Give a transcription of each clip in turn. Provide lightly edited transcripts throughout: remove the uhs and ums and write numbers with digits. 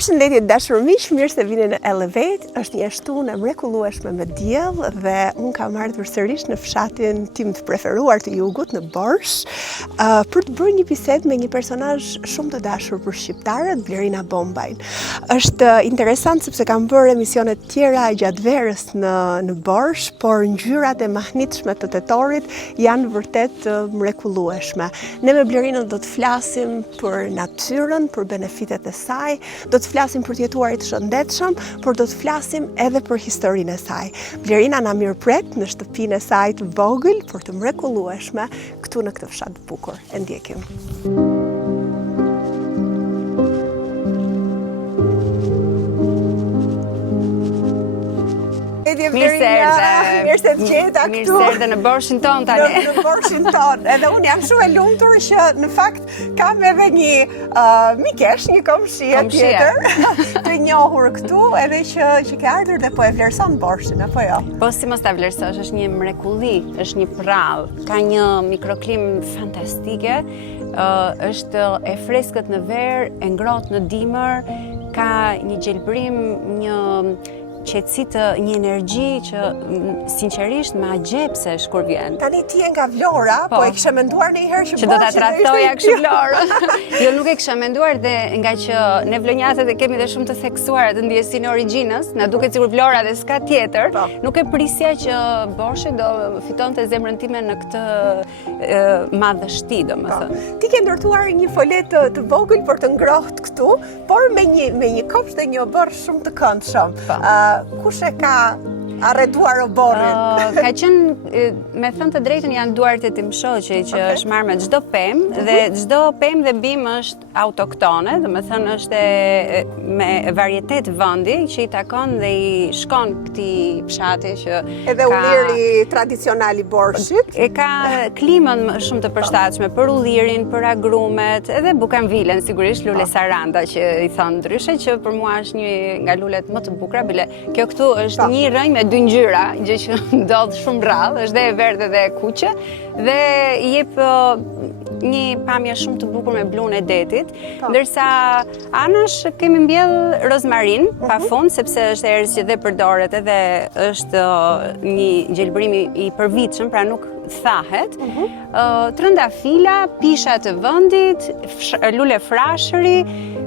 Përshëndetje dashur miq, mirë se vini në Elevate. Është një shtunë e mrekullueshme me diell dhe unë kam ardhur sërish në fshatin tim të preferuar të jugut, në Borsh, për të bërë një bisedë me një personazh shumë të dashur për shqiptarët, Blerina Bombajin. Është interesant sepse kam bërë emisione të tjera gjatë verës në Borsh, por ngjyrat e mahnitshme të tetorit janë vërtet mrekullueshme. Ne me Blerinën do të flasim për natyrën, për benefitet e saj, do të flasim për të jetuarit shëndetshëm, por do të flasim edhe për historinë e saj. Blerina na mirëpret në shtëpinë e saj të vogël, por të mrekullueshme, këtu në këtë fshat të bukur. E ndjekim. Mirë se të gjeta këtu. Mirë se erdhe në Borshin ton tani. Në Borshin ton. Edhe unë jam shumë e lumtur që në fakt kam edhe një mikesh, një komshie tjetër të njohur këtu, edhe që ke ardhur dhe po e vlerëson Borshin, apo jo? Po si mos ta vlerësosh, është një mrekulli, është një prallë, ka një mikroklim fantastike, është e freskët në verë, e ngrohtë në dimër, ka një gjelbrim, një qetësi, një energji që sinqerisht më agjepsesh kur vjen. Tani ti je nga Vlora, po e kishe menduar ndonjëherë që do ta tradhtoja kështu Vlorën. Jo, nuk e kisha menduar, dhe nga që ne vlonjatët e kemi dhe shumë të theksuar atë ndjesinë origjinës, na duket sikur Vlora dhe s'ka tjetër, nuk e prisja që Borshi do fitonte zemrën time në këtë madhështi, domethënë. Ti ke ndërtuar një folet të vogël për të ngrohtë këtu, por me një kopsht dhe një obor shumë të këndshëm. Kush e ka arretuar oborrin? Ka qenë, me thënë të drejtën, janë duart e tim shoqe që është marrë me çdo pemë, dhe çdo pemë dhe bim është autoktone, domethënë është me varietet vendi që i takon dhe i shkon këtij fshati që edhe ulliri tradicional i Borshit. E ka klimën shumë të përshtatshme për ullirin, për agrumet, edhe bukanvilen sigurisht, lule saranda që i thon ndryshe, që për mua është një nga lulet më të bukura, bile kjo këtu është një rënjë me dy ngjyra, gjë që ndodh shumë rrallë, është dhe e verdhë dhe e kuqe, dhe i jep një pamje shumë të bukur me blun e detit, ndërsa anash kemi mbjell rozmarin, pafund, sepse është erës që dhe përdoret edhe është një gjelbërim i përvitshëm, pra nuk thahet, trëndafila, pisha të vendit, lule frashëri,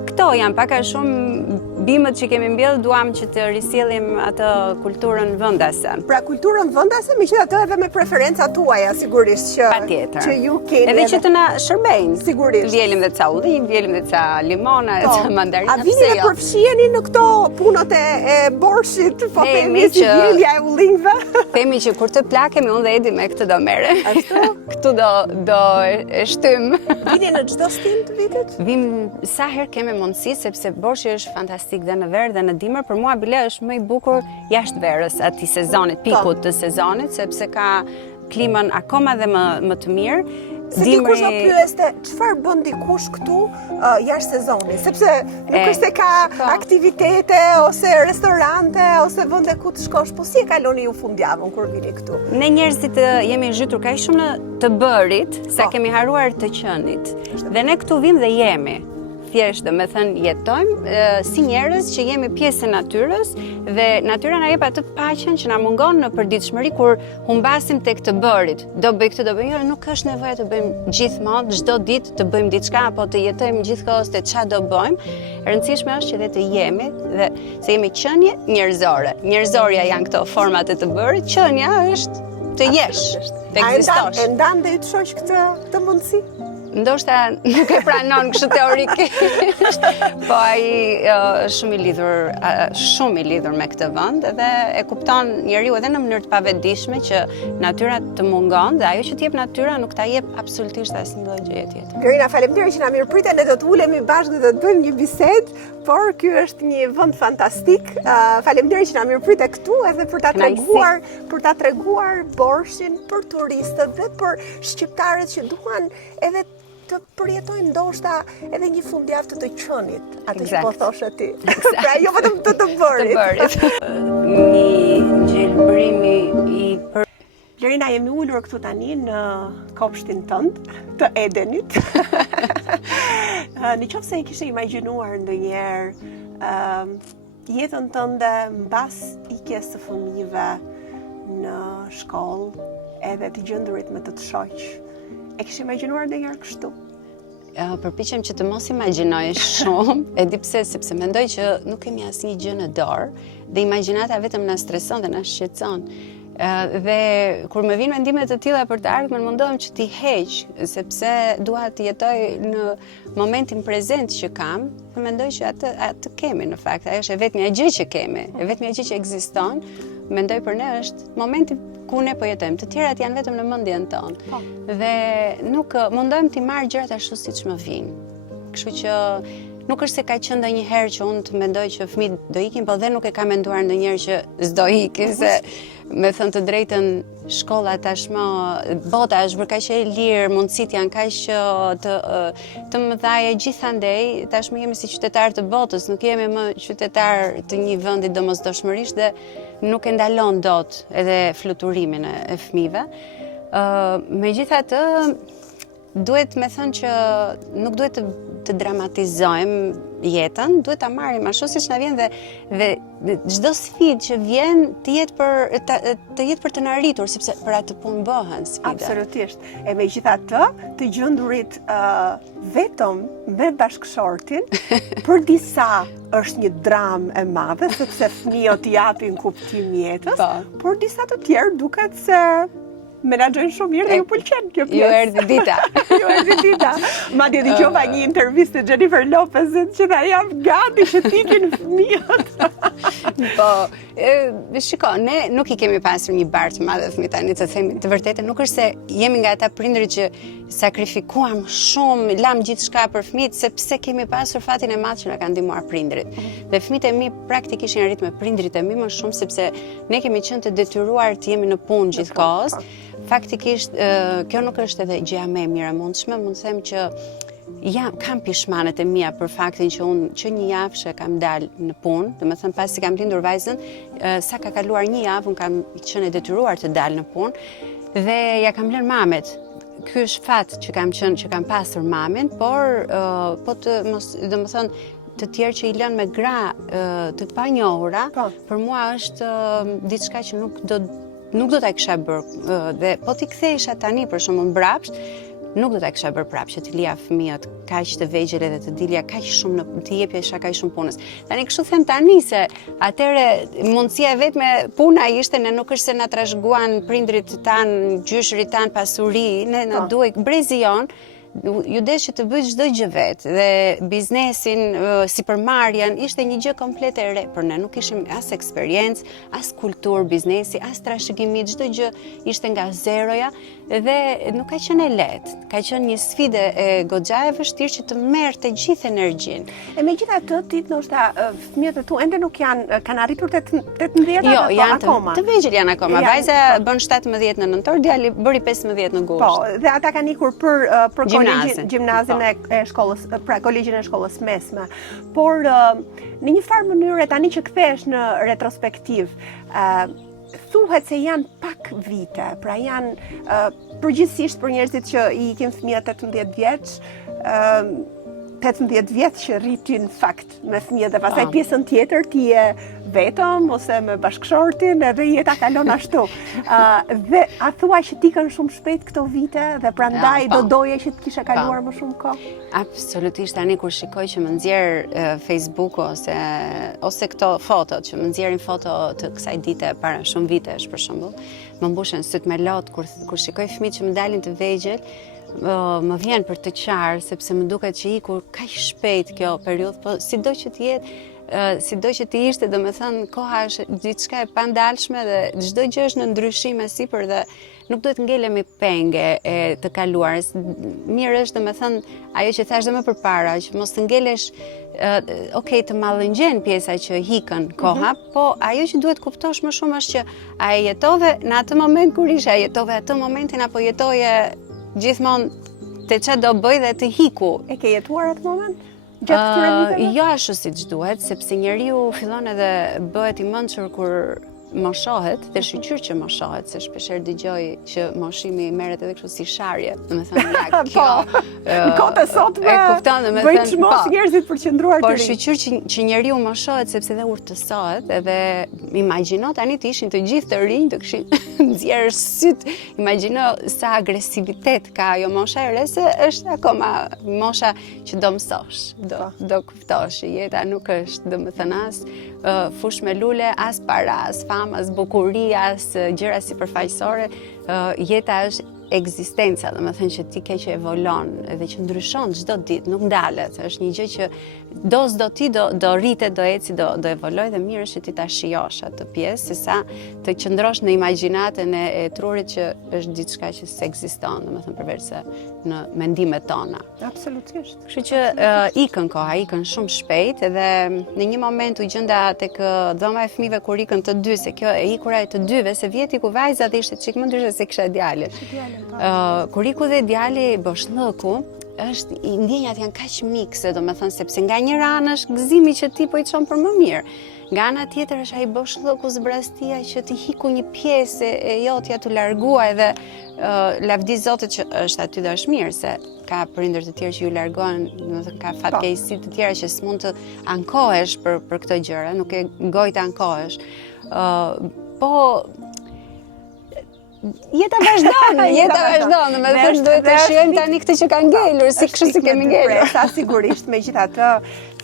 këto janë pak a shumë bimët që kemi mbjell, duam që të risjellim atë kulturën vendase. Pra kulturën vendase, megjithatë edhe me preferencat tuaja, sigurisht që ju keni. Edhe që të na shërbejnë. Sigurisht. Vjelim dhe ca ullim, vjelim dhe ca limona, ca mandarina. A vini dhe përfshiheni në këto punët e Borshit, po themi si vjelja e ullimve? Themi që kur të plakemi, unë dhe Edi me këtë do merre. Ashtu? Këtu do e shtym. Vini në çdo stil të vitit? Vim sa herë kemi mundësi, sepse Borshi është fantastik dhe në verë dhe në dimër. Për mua bile është më i bukur jashtë verës, atij sezonit, pikut të sezonit, sepse ka klimën akoma dhe më të mirë. Se dikush do pyeste, çfarë bën dikush këtu jashtë sezonit? Sepse nuk është se ka aktivitete ose restorante ose vende ku të shkosh, po si e kaloni ju fundjavën kur vini këtu? Ne njerëzit jemi zhytur kaq shumë në të bërit, sa kemi haruar të qenit. Dhe ne këtu vim dhe jemi. Thjesht, me thënë, jetojmë si njerëz që jemi pjesë e natyrës, dhe natyra na jep atë paqen që na mungon në përditshmëri kur humbasim tek të bërit. Do bëj këtë, do bëj, jo, nuk është nevojë të bëjmë gjithmonë, çdo ditë të bëjmë diçka apo të jetojmë gjithkohës te çfarë do bëjmë. E rëndësishme është që dhe të jemi, dhe se jemi qenie njerëzore. Njerëzorja janë këto format e të bërit, qenia është të jesh, të ekzistosh. A e ndan dhe i të shoq këtë mundësi? Ndoshta nuk e pranon kështu teorikisht, po ai shumë i lidhur me këtë vend, dhe e kupton njeriu edhe në mënyrë të pavetdijshme që natyra të mungon, dhe ajo që t'jep natyra nuk ta jep absolutisht asnjë lloj gjëje tjetër. Blerina, faleminderit që na mirëpritet, ne do të ulemi bashkë dhe do të bëjmë një bisedë, por ky është një vend fantastik. Faleminderit që na mirëpritet këtu edhe për ta treguar Borshin për turistët dhe për shqiptarët që duan edhe të përjetojnë ndoshta edhe një fundjavë të qenit, atë që po thoshe ti. Pra jo vetëm të bërit. Një gjelbrimi i Blerina, jemi ullur këtu tani në kopshtin tënd të Edenit. Në qoftë se e kishe imagjinuar ndonjëherë jetën tënde mbas ikjes së fëmijëve në shkollë edhe të gjendurit me të shoq. E kish imagjinuar ndonjëherë kështu? Përpiqem që të mos imagjinoj shumë, e di pse, sepse mendoj që nuk kemi asnjë gjë në dorë dhe imagjinata vetëm na streson dhe na shqetëson. Dhe kur më vijnë mendime të tilla për të ardhmen, mundohem që t'i heq, sepse dua të jetoj në momentin prezent që kam, dhe mendoj që atë kemi në fakt, ajo është e vetmja gjë që kemi, e vetmja gjë që ekziston, mendoj për ne është momenti ku ne po jetojmë, të tjerat janë vetëm në mendjen tonë. Dhe nuk mundohem t'i marr gjërat ashtu siç më vijnë. Kështu që nuk është se ka qenë ndonjëherë që unë të mendoj që fëmijët do ikin, po dhe nuk e kam menduar ndonjëherë që s'do ikin, se me thënë të drejtën, shkolla tashmë, bota është bërë kaq e lirë, mundësitë janë kaq të mëdha, gjithandej tashmë jemi si qytetarë të botës, nuk jemi më qytetarë të një vendi domosdoshmërisht dhe nuk e ndalon dot edhe fluturimin e fëmijëve. Megjithatë, duhet me thënë që nuk duhet të dramatizojmë jetën, duhet ta marrim ashtu siç na vjen dhe çdo sfidë që vjen të jetë për të na arritur, sepse për atë punë bëhen sfida. Absolutisht. E megjithatë, të gjendurit vetëm me bashkëshortin, për disa është një dramë e madhe, sepse fëmijët japin kuptim jetës, por disa të tjerë duket se menaxhojnë shumë mirë dhe ju pëlqen kjo pjesë. Ju erdhi dita. Ju erdhi dita. Madje dëgjova një intervistë të Jennifer Lopezit që na jap gati që t'ikin fëmijët. Po, shiko, ne nuk I kemi pasur një barë të madhe fëmijë tani, të themi të vërtetë, nuk është se jemi nga ata prindrit që sakrifikuam shumë, lam gjithçka për fëmijët, sepse kemi pasur fatin e madh që na kanë ndihmuar prindrit. Dhe fëmijët e mi praktikisht janë rritur me prindrit e mi më shumë, sepse ne kemi qenë të detyruar të jemi në punë gjithkohës. Faktikisht, kjo nuk është edhe gjëja më e mirë e mundshme, mund të them që kam pishmanet e mia për faktin që unë që një javë kam dalë në punë, domethënë pasi kam lindur vajzën, sa ka kaluar një javë unë kam qenë e detyruar të dalë në punë dhe ja kam lënë mamet. Ky është fat që kam pasur mamin, por domethënë të tjerë që I lënë me gra të panjohura, për mua është diçka që nuk do ta kisha bërë, dhe po t'i kthehesha tani për shembull mbrapsht, nuk do ta kisha bërë prapë që të lija fëmijët kaq të vegjël edhe të dilja kaq shumë të jepjesha kaq shumë punës. Tani kështu them tani se atëre mundësia e vetme puna ishte, ne nuk është se na trashëguan prindrit tan, gjyshrit tan pasuri, ne na duhej brezi jon. Ju desh që të bëj çdo gjë vetë dhe biznesin, sipërmarrjen ishte një gjë komplet e re për ne. Nuk kishim as eksperiencë, as kulturë biznesi, as trashëgimi, çdo gjë ishte nga zeroja dhe nuk ka qenë lehtë. Ka qenë një sfidë e goxha e vështirë që të merrte gjithë energjinë. E megjithatë, ti ndoshta fëmijët e tu ende nuk kanë arritur 18 Jo, janë akoma. Të vegjël janë akoma. Vajza bën 17 në nëntor, djali bëri 15 në gusht. Po, dhe ata kanë ikur për gjimnazin e shkollës, pra kolegjin e shkollës mesme. Por në një farë mënyrë tani që kthehesh në retrospektiv, thuhet se janë pak vite, pra janë përgjithsisht për njerëzit që I ikin fëmijët 18 vjeç, 18 vjeç që rritin fakt me fëmijët dhe pastaj pjesën tjetër ti je vetëm ose me bashkëshortin edhe jeta kalon ashtu. Dhe a thua që ti kanë shumë shpejt këto vite dhe prandaj do doje që të kishe kaluar më shumë kohë? Absolutisht, tani kur shikoj që më nxjerr Facebook ose këto fotot, që më nxjerrin foto të kësaj dite para shumë vitesh për shembull, më mbushen syt me lot kur shikoj fëmijët që më dalin të vegjël, më vjen për të qarë, sepse më duket që ikur kaq shpejt kjo periudhë, po sido që të ishte, domethënë koha është diçka e pandalshme dhe çdo gjë është në ndryshim e sipër dhe nuk duhet ngelemi penge e të kaluarës. Mirë është domethënë ajo që thash dhe më përpara, që mos të ngelesh të mallëngjen pjesa që hikën koha, po ajo që duhet kuptosh më shumë është që a e jetove në atë moment kur ishe, a jetove atë momentin apo jetoje gjithmonë te çfarë do bëj dhe të hiku. E ke jetuar atë moment? Gjatë këtyre viteve? Jo ashtu siç duhet, sepse njeriu fillon edhe bëhet I mençur kur moshohet dhe shqyr që moshohet, se shpesher dëgjoj që moshimi merret edhe kështu si sharje, domethënë ja kjo. Në kohët e sotme bëjnë çmos njerëzit për qëndruar të por rinj. shqyr që njeriu moshohet sepse dhe urtësohet, edhe imagjino tani të ishin të gjithë të rinj, të kishin nxjerrë syt, imagjino sa agresivitet ka ajo mosha e re, se është akoma mosha që do mësosh, do kuptosh, jeta nuk është, domethënë as fush me lule, as para, as fam, as bukuri, as gjëra sipërfaqësore, jeta është ekzistenca, domethënë që ti ke që evolon edhe që ndryshon çdo ditë, nuk ndalet, është një gjë që do ti do rritet, do eci, do evoloj dhe mirë është që ti ta shijosh atë pjesë, sesa të qëndrosh në imagjinatën e trurit që është diçka që s'ekziston, domethënë përveç se në mendimet tona. Absolutisht. Kështu që ikën koha, ikën shumë shpejt edhe në një moment u gjenda tek dhoma e fëmijëve kur ikën të dy, se kjo e ikura e të dyve, se vjeti ku vajza dhe ishte çik më ndryshe se kisha djalin. Kur iku dhe djali boshllëku, ndjenjat janë kaq mikse, domethënë sepse nga njëra anë është gëzimi që ti po i çon për më mirë. Nga ana tjetër është ai boshllëku zbrastia që ti hiku një pjesë e jotja të largua edhe lavdi Zotit që është aty dhe është mirë se ka prindër të tjerë që ju largohen, domethënë ka fatkeqësi të tjera që s'mund të ankohesh për këto gjëra, nuk e gojë të ankohesh. Po jeta vazhdon, domethënë duhet të shijojmë tani këtë që ka ngelur, si kështu si kemi ngelur. Sa sigurisht, megjithatë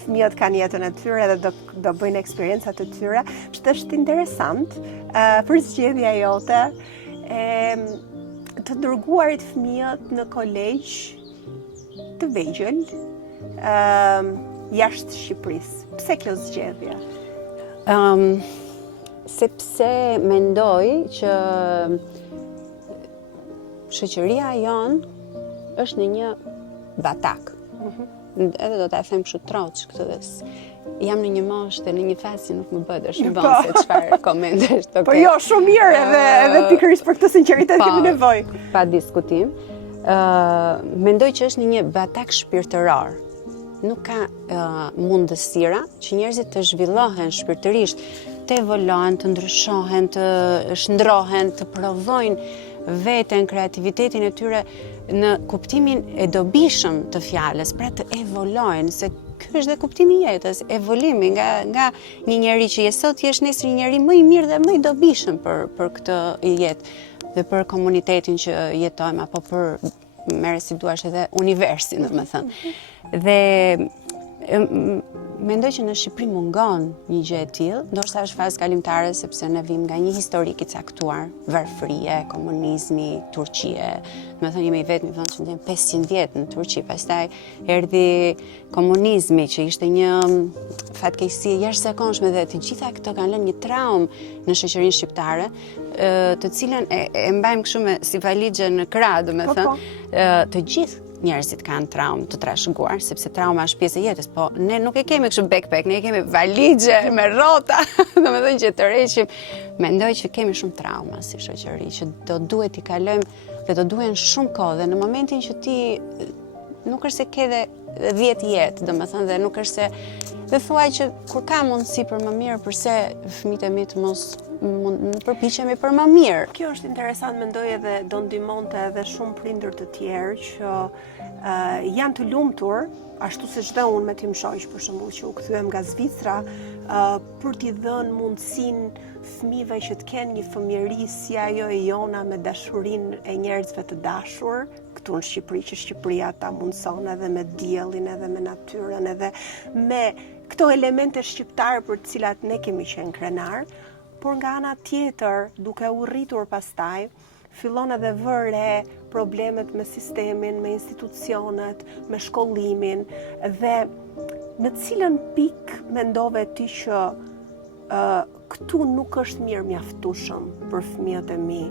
fëmijët kanë jetën e tyre dhe do bëjnë eksperiencat e tyre. Është interesant për zgjedhja jote të dërguarit fëmijët në kolegj të vegjël jashtë Shqipërisë. Pse kjo zgjedhje? Sepse mendoj që shoqëria jonë është në një batak. Edhe do ta them kështu troç këtë dhe jam në një moshë dhe në një fazë që nuk më bëhet është në vend se çfarë komentesh të Po jo, shumë mirë edhe pikërisht për këtë sinqeritet kemi nevojë. Pa diskutim. Mendoj që është në një batak shpirtëror. Nuk ka mundësira që njerëzit të zhvillohen shpirtërisht, të evoluohen, të ndryshohen, të shndrohen, të provojnë veten, kreativitetin e tyre në kuptimin e dobishëm të fjalës, pra të evolojnë, se ky është dhe kuptimi i jetës, evolimi nga një njeri që je sot jesh nesër një njeri më i mirë dhe më i dobishëm për këtë jetë dhe për komunitetin që jetojmë apo për merre si duash edhe universin, domethënë. Dhe mendoj që në Shqipëri mungon një gjë e tillë, ndoshta është fazë kalimtare sepse ne vim nga një historik i caktuar, varfërie, komunizmi, Turqie. Domethënë jemi vetëm vend që ndjen 500 vjet në Turqi, pastaj erdhi komunizmi që ishte një fatkeqësi jashtëzakonshme dhe të gjitha këto kanë lënë një traumë në shoqërinë shqiptare, të cilën e mbajmë kështu me si valixhe në krah, domethënë, të gjithë njerëzit kanë traumë të trashëguar, sepse trauma është pjesë e jetës, po ne nuk e kemi kështu backpack, ne kemi valixhe me rrota, domethënë që të rreqim. Mendoj që kemi shumë trauma si shoqëri, që do duhet i kalojmë dhe do duhen shumë kohë dhe në momentin që ti nuk është se ke dhe 10 jetë, domethënë dhe nuk është se dhe thuaj që kur ka mundësi për më mirë, përse fëmijët e mi të mos përpiqemi për më mirë. Kjo është interesant, mendoj edhe do ndihmonte edhe shumë prindër të tjerë që janë të lumtur, ashtu si çdo unë me tim shoq për shembull që u kthyem nga Zvicra, për t'i dhënë mundësinë fëmijëve që të kenë një fëmijëri si ajo e jona me dashurinë e njerëzve të dashur, këtu në Shqipëri që Shqipëria ta mundson edhe me diellin, edhe me natyrën, edhe me këto elemente shqiptare për të cilat ne kemi qenë krenar, por nga ana tjetër, duke u rritur pastaj, fillon edhe vëre problemet me sistemin, me institucionet, me shkollimin dhe në cilën pikë mendove ti që këtu nuk është mirë mjaftueshëm për fëmijët e mi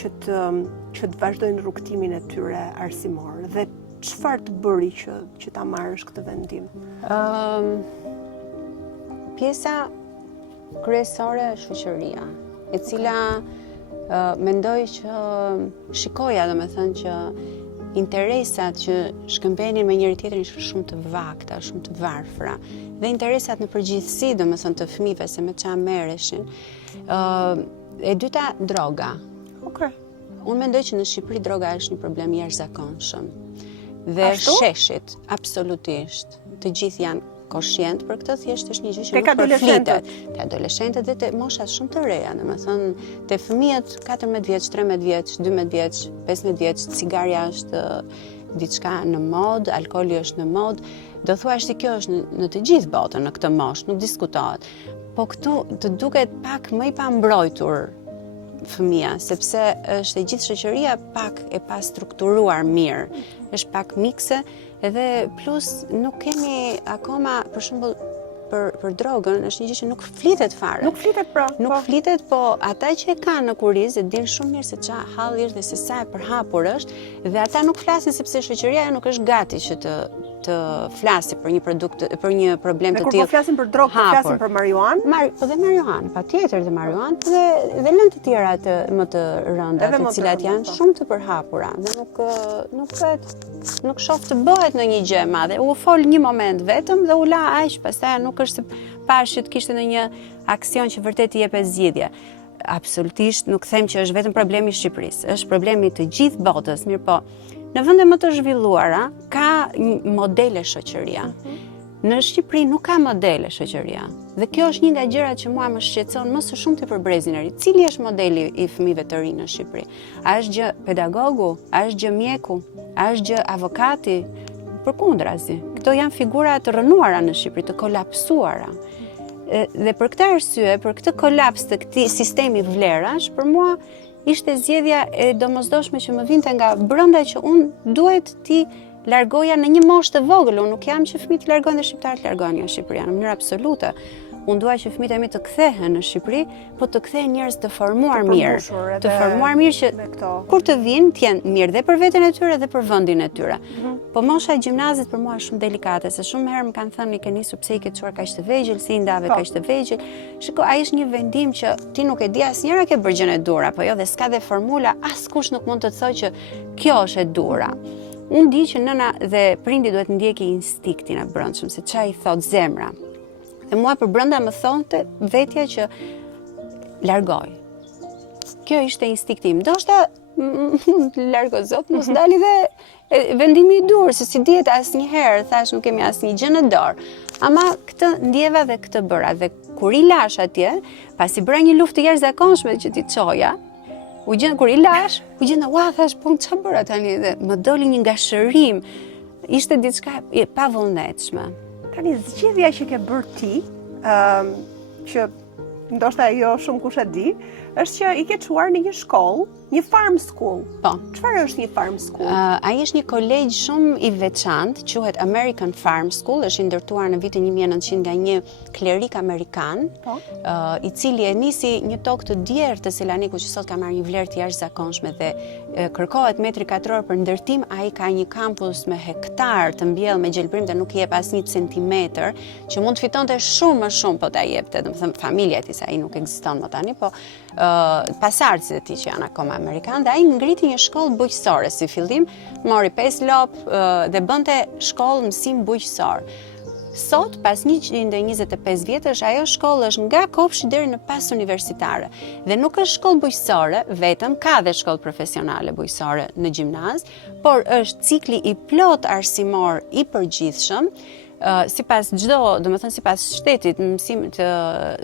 që të vazhdojnë rrugtimin e tyre arsimor dhe çfarë të bëri që ta marrësh këtë vendim? Pjesa kryesore është shoqëria, e cila mendoj që shikoja, domethënë që interesat që shkëmbenin me njëri tjetrin ishin shumë të vakta, shumë të varfra. Dhe interesat në përgjithësi, domethënë të fëmijëve se me çfarë merreshin. E dyta, droga. Okej. Unë mendoj që në Shqipëri droga është një problem jashtëzakonshëm. Dhe sheshit, absolutisht. Të gjithë janë koshient për këtë, thjesht është një gjë që nuk përflitet. Te adoleshentët dhe te moshat shumë të reja, domethënë te fëmijët 14 vjeç, 13 vjeç, 12 vjeç, 15 vjeç, cigaria është diçka në mod, alkooli është në mod. Do thuash se kjo është në të gjithë botën në këtë moshë, nuk diskutohet. Po këtu të duket pak më i pambrojtur fëmia, sepse është e gjithë shoqëria pak e pa strukturuar mirë. Është pak mikse, edhe plus nuk kemi akoma, për shembull, për drogën, është një gjë që nuk flitet fare. Nuk flitet pra. Nuk flitet, po ata që e kanë në kurizë e dinë shumë mirë se çfarë halli është dhe se sa e përhapur është, dhe ata nuk flasin sepse shoqëria nuk është gati që të flasi për një produkt, për një problem të tillë. Kur po flasin për drogë, po flasin për marijuanë? Po dhe marijuanë, patjetër dhe marijuanë, dhe lënë të tjera më të rënda, të cilat janë shumë të përhapura dhe nuk shoh të bëhet në një gjë e madhe. U fol një moment vetëm dhe u la aq, pastaj nuk është se pash që të kishte ndonjë aksion që vërtet i jepet zgjidhje. Absolutisht nuk them që është vetëm problemi i Shqipërisë, është problemi të gjithë botës, mirë po. Në vende më të zhvilluara ka modele shoqëria. Në Shqipëri nuk ka modele shoqëria. Dhe kjo është një nga gjërat që mua më shqetëson më së shumti për brezin e ri. Cili është modeli i fëmijëve të rinj në Shqipëri? A është gjë pedagogu? A është gjë mjeku? A është gjë avokati? Përkundrazi. Këto janë figura të rënuara në Shqipëri, të kolapsuara. Dhe për këtë arsye, për këtë kolaps të këtij sistemi vlerash, për mua ishte zgjedhja e domosdoshme që më vinte nga brenda që unë duhet ti largoja në një moshë të vogël. Unë nuk jam që fëmijët largojnë dhe shqiptarët largojnë nga Shqipëria në mënyrë absolute. Unë dua që fëmijët e mi të kthehen në Shqipëri, po të kthehen njerëz të formuar mirë, të formuar mirë që kur të vinë të jenë mirë dhe për veten e tyre dhe për vendin e tyre. Po mosha e gjimnazit për mua është shumë delikate, se shumë herë më kanë thënë ke nisur pse i ke çuar kaq të vegjël, si i ndave kaq të vegjël. Shiko, ai është një vendim që ti nuk e di asnjëra ke bërë gjën e dur apo jo, dhe s'ka dhe formula, askush nuk mund të thojë që kjo është e dura. Unë di që nëna dhe prindi duhet ndjeki instiktin e brendshëm, se çfarë i thot zemra. Dhe mua për brenda më thonte vetja që largoj. Kjo ishte instinkti im. Ndoshta largo zot, mos dali dhe vendimi i dur, se si dihet asnjëherë, thash nuk kemi asnjë gjë në dorë. Ama këtë ndjeva dhe këtë bëra. Dhe kur i lash atje, pasi bëra një luftë të jashtëzakonshme që ti çoja, kur i lash, u gjenda, thash, po ç'a bëra tani, dhe më doli një ngashërim. Ishte diçka e pavullnetshme. Tani zgjedhja që ke bërë ti, që ndoshta jo shumë kush e di, është që i ke çuar në një shkollë, një farm school. Po. Çfarë është një farm school? Ai është një kolegj shumë i veçantë, quhet American Farm School, është i ndërtuar në vitin 1900 nga një klerik amerikan, i cili e nisi një tokë të djerë të Selanikut që sot ka marrë një vlerë të jashtëzakonshme dhe kërkohet metri katror për ndërtim. Ai ka një kampus me hektar të mbjellë me gjelbrim dhe nuk i jep asnjë centimetër, që mund të fitonte shumë më shumë po ta jepte, domethënë familja e tij, ai nuk ekziston më tani, po pasardhësit e tij që janë akoma amerikan, dhe ai ngriti një shkollë bujqësore si fillim, mori 5 lop dhe bënte shkollë mësim bujqësor. Sot, pas 125 vjetësh, ajo shkollë është nga kopshi deri në pas universitare. Dhe nuk është shkollë bujqësore vetëm, ka dhe shkollë profesionale bujqësore në gjimnaz, por është cikli i plot arsimor i përgjithshëm, sipas sipas shtetit, mësim të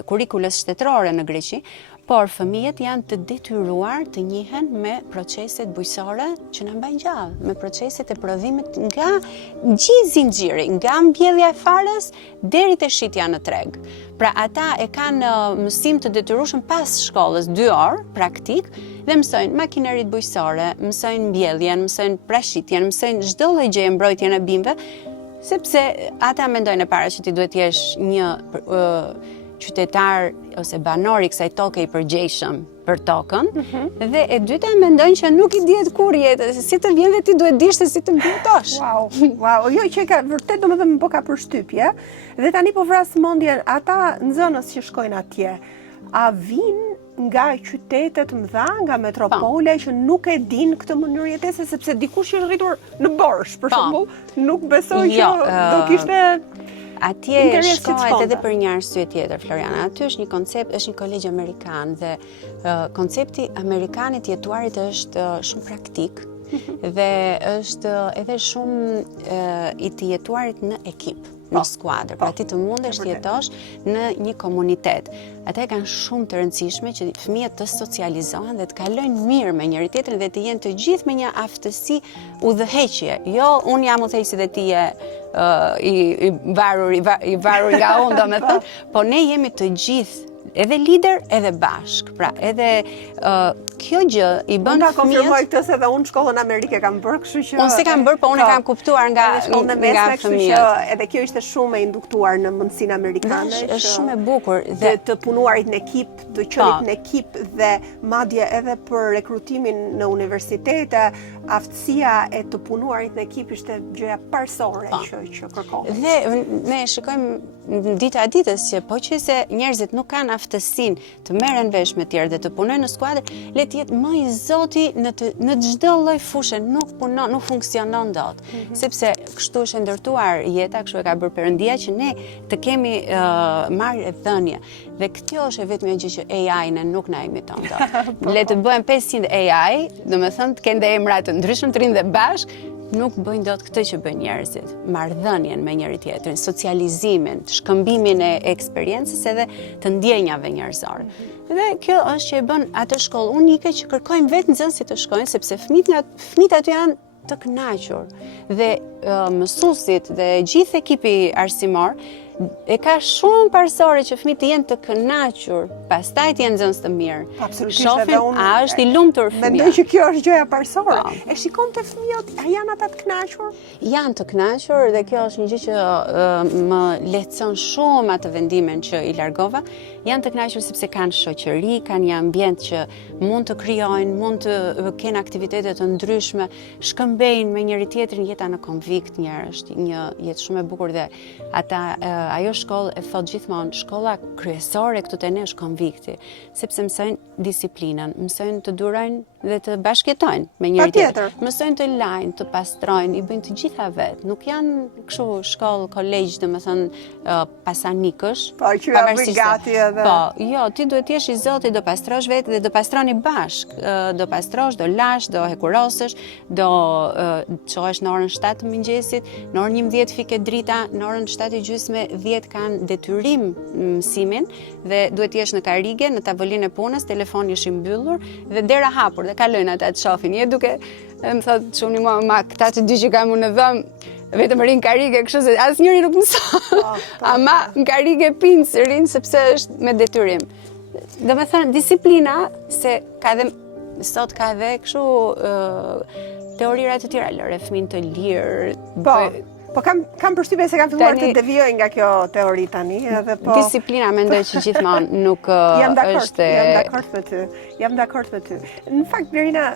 kurikulës shtetërore në Greqi, por fëmijët janë të detyruar të njihen me proceset bujqësore që na mbajnë gjallë, me proceset e prodhimit nga gjithë zinxhiri, nga mbjellja e farës deri te shitja në treg. Pra ata e kanë mësim të detyrueshëm pas shkollës 2 orë praktik dhe mësojnë makineritë bujqësore, mësojnë mbjelljen, mësojnë prashitjen, mësojnë çdo lloj gjëje, mbrojtjen e bimëve, sepse ata mendojnë e para që ti duhet të jesh një qytetar ose banor i kësaj toke i përgjegjshëm për tokën, dhe e dyta mendojnë që nuk i dihet kur jetë, si të vjen dhe ti duhet dish se si të mbietosh. Wow, jo që ka vërtet domethënë më ka përshtypje, dhe tani po vras mendjen ata nxënës që shkojnë atje, a vinë nga qytetet mëdha, nga metropole që nuk e din këtë mënyrë jetese, sepse dikush që është rritur në Borsh, për shembull, nuk besoj që do kishte atje shkohet edhe për një arsye tjetër, Floriana. Aty është një koncept, është një kolegj amerikan dhe koncepti amerikan i të jetuarit është shumë praktik dhe është edhe shumë i të jetuarit në ekip, në skuadër. Pra ti të mundesh të jetosh në një komunitet. Ata kanë shumë të rëndësishme që fëmijët të socializohen dhe të kalojnë mirë me njëri tjetrin dhe të jenë të gjithë me një aftësi udhëheqje. Jo, unë jam udhëheqësi dhe ti je i varur nga unë, domethënë, po ne jemi të gjithë edhe lider edhe bashk. Pra, edhe kjo gjë i bën fëmijët. Unë konfirmoj këtë se dhe unë shkollën Amerike kam bërë, kështu që unë se kam bërë, po unë e kam kuptuar nga fëmijët. Kështu që edhe kjo ishte shumë e induktuar në mundësinë amerikane. Është shumë e bukur dhe të punuarit në ekip, të qenit në ekip dhe madje edhe për rekrutimin në universitete, aftësia e të punuarit në ekip ishte gjëja parsorë që kërkohet. Dhe ne shikojmë dita e ditës që po që se njerëzit nuk kanë aftësinë të merren vesh me tjerë dhe të punojnë në skuadër, le të jetë më i zoti në çdo lloj fushë, nuk punon, nuk funksionon dot. Sepse kështu është ndërtuar jeta, kështu e ka bërë Perëndia që ne të kemi marrëdhënie. Dhe kjo është vetëm gjë që AI ne nuk na imiton dot. Le të bëjmë 500 AI, domethënë të kenë emra të ndryshëm, të rinë dhe bashk, nuk bëjnë dot këtë që bëjnë njerëzit. Marrëdhënien me njëri tjetrin, socializimin, shkëmbimin e eksperiencës edhe të ndjenjave njerëzore. Dhe kjo është që e bën atë shkollë unike që kërkojmë vetë nxënësit të shkojnë, sepse fëmijët aty janë të kënaqur. Dhe mësuesit dhe gjithë ekipi arsimor e ka shumë parsore që fëmijët të jenë të kënaqur, pastaj të jenë nxënës të mirë. Absolutisht. Shohin a është i lumtur fëmia. Mendoj që kjo është gjëja parsore. E shikon të fëmijët, a janë ata të kënaqur? Janë të kënaqur dhe kjo është një gjë që më lehtëson shumë atë vendimin që i largova. Janë të kënaqur sepse kanë shoqëri, kanë një ambient që mund të krijojnë, mund të kenë aktivitete të ndryshme, shkëmbejnë me njëri tjetrin, jeta në konvikt është një jetë shumë e bukur dhe ata ajo shkollë e thot gjithmonë, shkolla kryesore këtu te ne është konvikti, sepse mësojnë disiplinën, mësojnë të durojnë dhe të bashkëjetojnë me njëri tjetrin. Mësojnë të lajnë, të pastrojnë, i bëjnë të gjitha vetë. Nuk janë kështu shkollë, kolegj, domethënë pasanikësh. Po, që janë obligati edhe. Po, jo, ti duhet të jesh i Zotit, do pastrosh vetë dhe do pastroni bashk. Do pastrosh, do lash, do hekurosësh, do çohesh në orën 7 të mëngjesit, në orën 11 fike drita, në orën 7:30 10 kanë detyrim mësimin dhe duhet të jesh në karige, në tavolinë e punës, telefoni është i mbyllur dhe dera hapur dhe kalojnë ata të shohin. Je duke më thotë çuni ma këta të dy që kam unë në dhëm, vetëm rinë karige, kështu se asnjëri nuk mëson. Ama në karige pinë rinë sepse është me detyrim. Domethënë disiplina se ka dhe sot ka dhe kështu teorira të tjera, lëre fëmin të lirë. Po kam përshtypjen se kam filluar të devijoj nga kjo teori tani, edhe po. Disiplina mendoj që gjithmonë nuk është. Jam dakord me ty. Në fakt Blerina,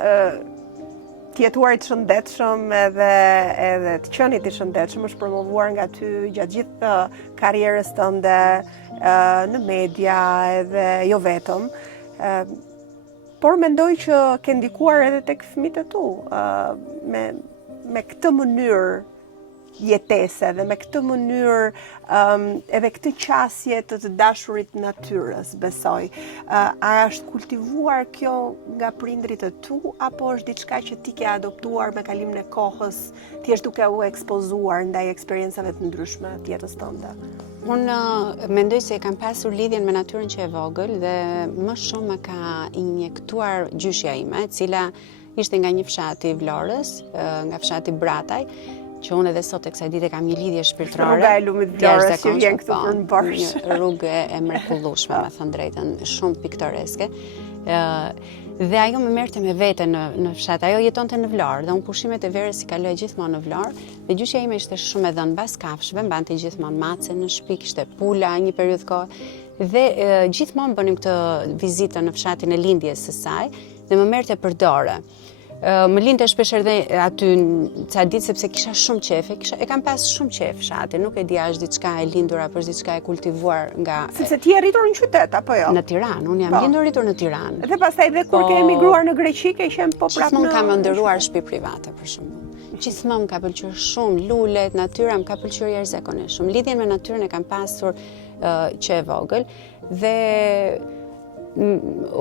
të jetuarit shëndetshëm edhe të qenit i shëndetshëm është promovuar nga ty gjatë gjithë karrierës tënde në media edhe jo vetëm. Por mendoj që ke ndikuar edhe tek fëmijët e tu me këtë mënyrë jetese dhe me këtë mënyrë edhe këtë qasje të dashurit natyrës, besoj. A është kultivuar kjo nga prindrit e tu, apo është diçka që ti ke adoptuar me kalimin e kohës, ti je duke u ekspozuar ndaj eksperiencave të ndryshme të jetës tënde? Unë mendoj se kam pasur lidhjen me natyrën që e vogël dhe më shumë më ka injektuar gjyshja ime, e cila ishte nga një fshat i Vlorës, nga fshati Brataj, që unë edhe sot e kësaj dite kam një lidhje shpirtërore. Rruga e lumit Vlorës që vjen këtu për në Borsh. Një rrugë e mrekullueshme, me thënë drejtën, shumë piktoreske. Dhe ajo më merrte me vete në fshat. Ajo jetonte në Vlorë dhe unë pushimet e verës i kaloj gjithmonë në Vlorë. Dhe gjyshja ime ishte shumë e dhënë mbas kafshëve, mbante gjithmonë mace në shtëpi, kishte pula një periudhë kohë. Dhe gjithmonë bënim këtë vizitë në fshatin e lindjes së saj dhe më merrte për dorë. Më linte shpesh edhe aty ca ditë sepse kisha shumë qefe, e kam pas shumë qef fshati, nuk e di a është diçka e lindur apo është diçka e kultivuar nga Sepse ti je rritur në qytet apo jo? Në Tiranë, unë jam lindur rritur në Tiranë. Dhe pastaj edhe kur ke emigruar në Greqi ke qenë po prapë Gjithmonë kam ndëruar shtëpi private për shembull. Gjithmonë ka pëlqyer shumë lulet, natyra më ka pëlqyer jashtëzakonisht shumë. Lidhjen me natyrën e kam pasur që e vogël dhe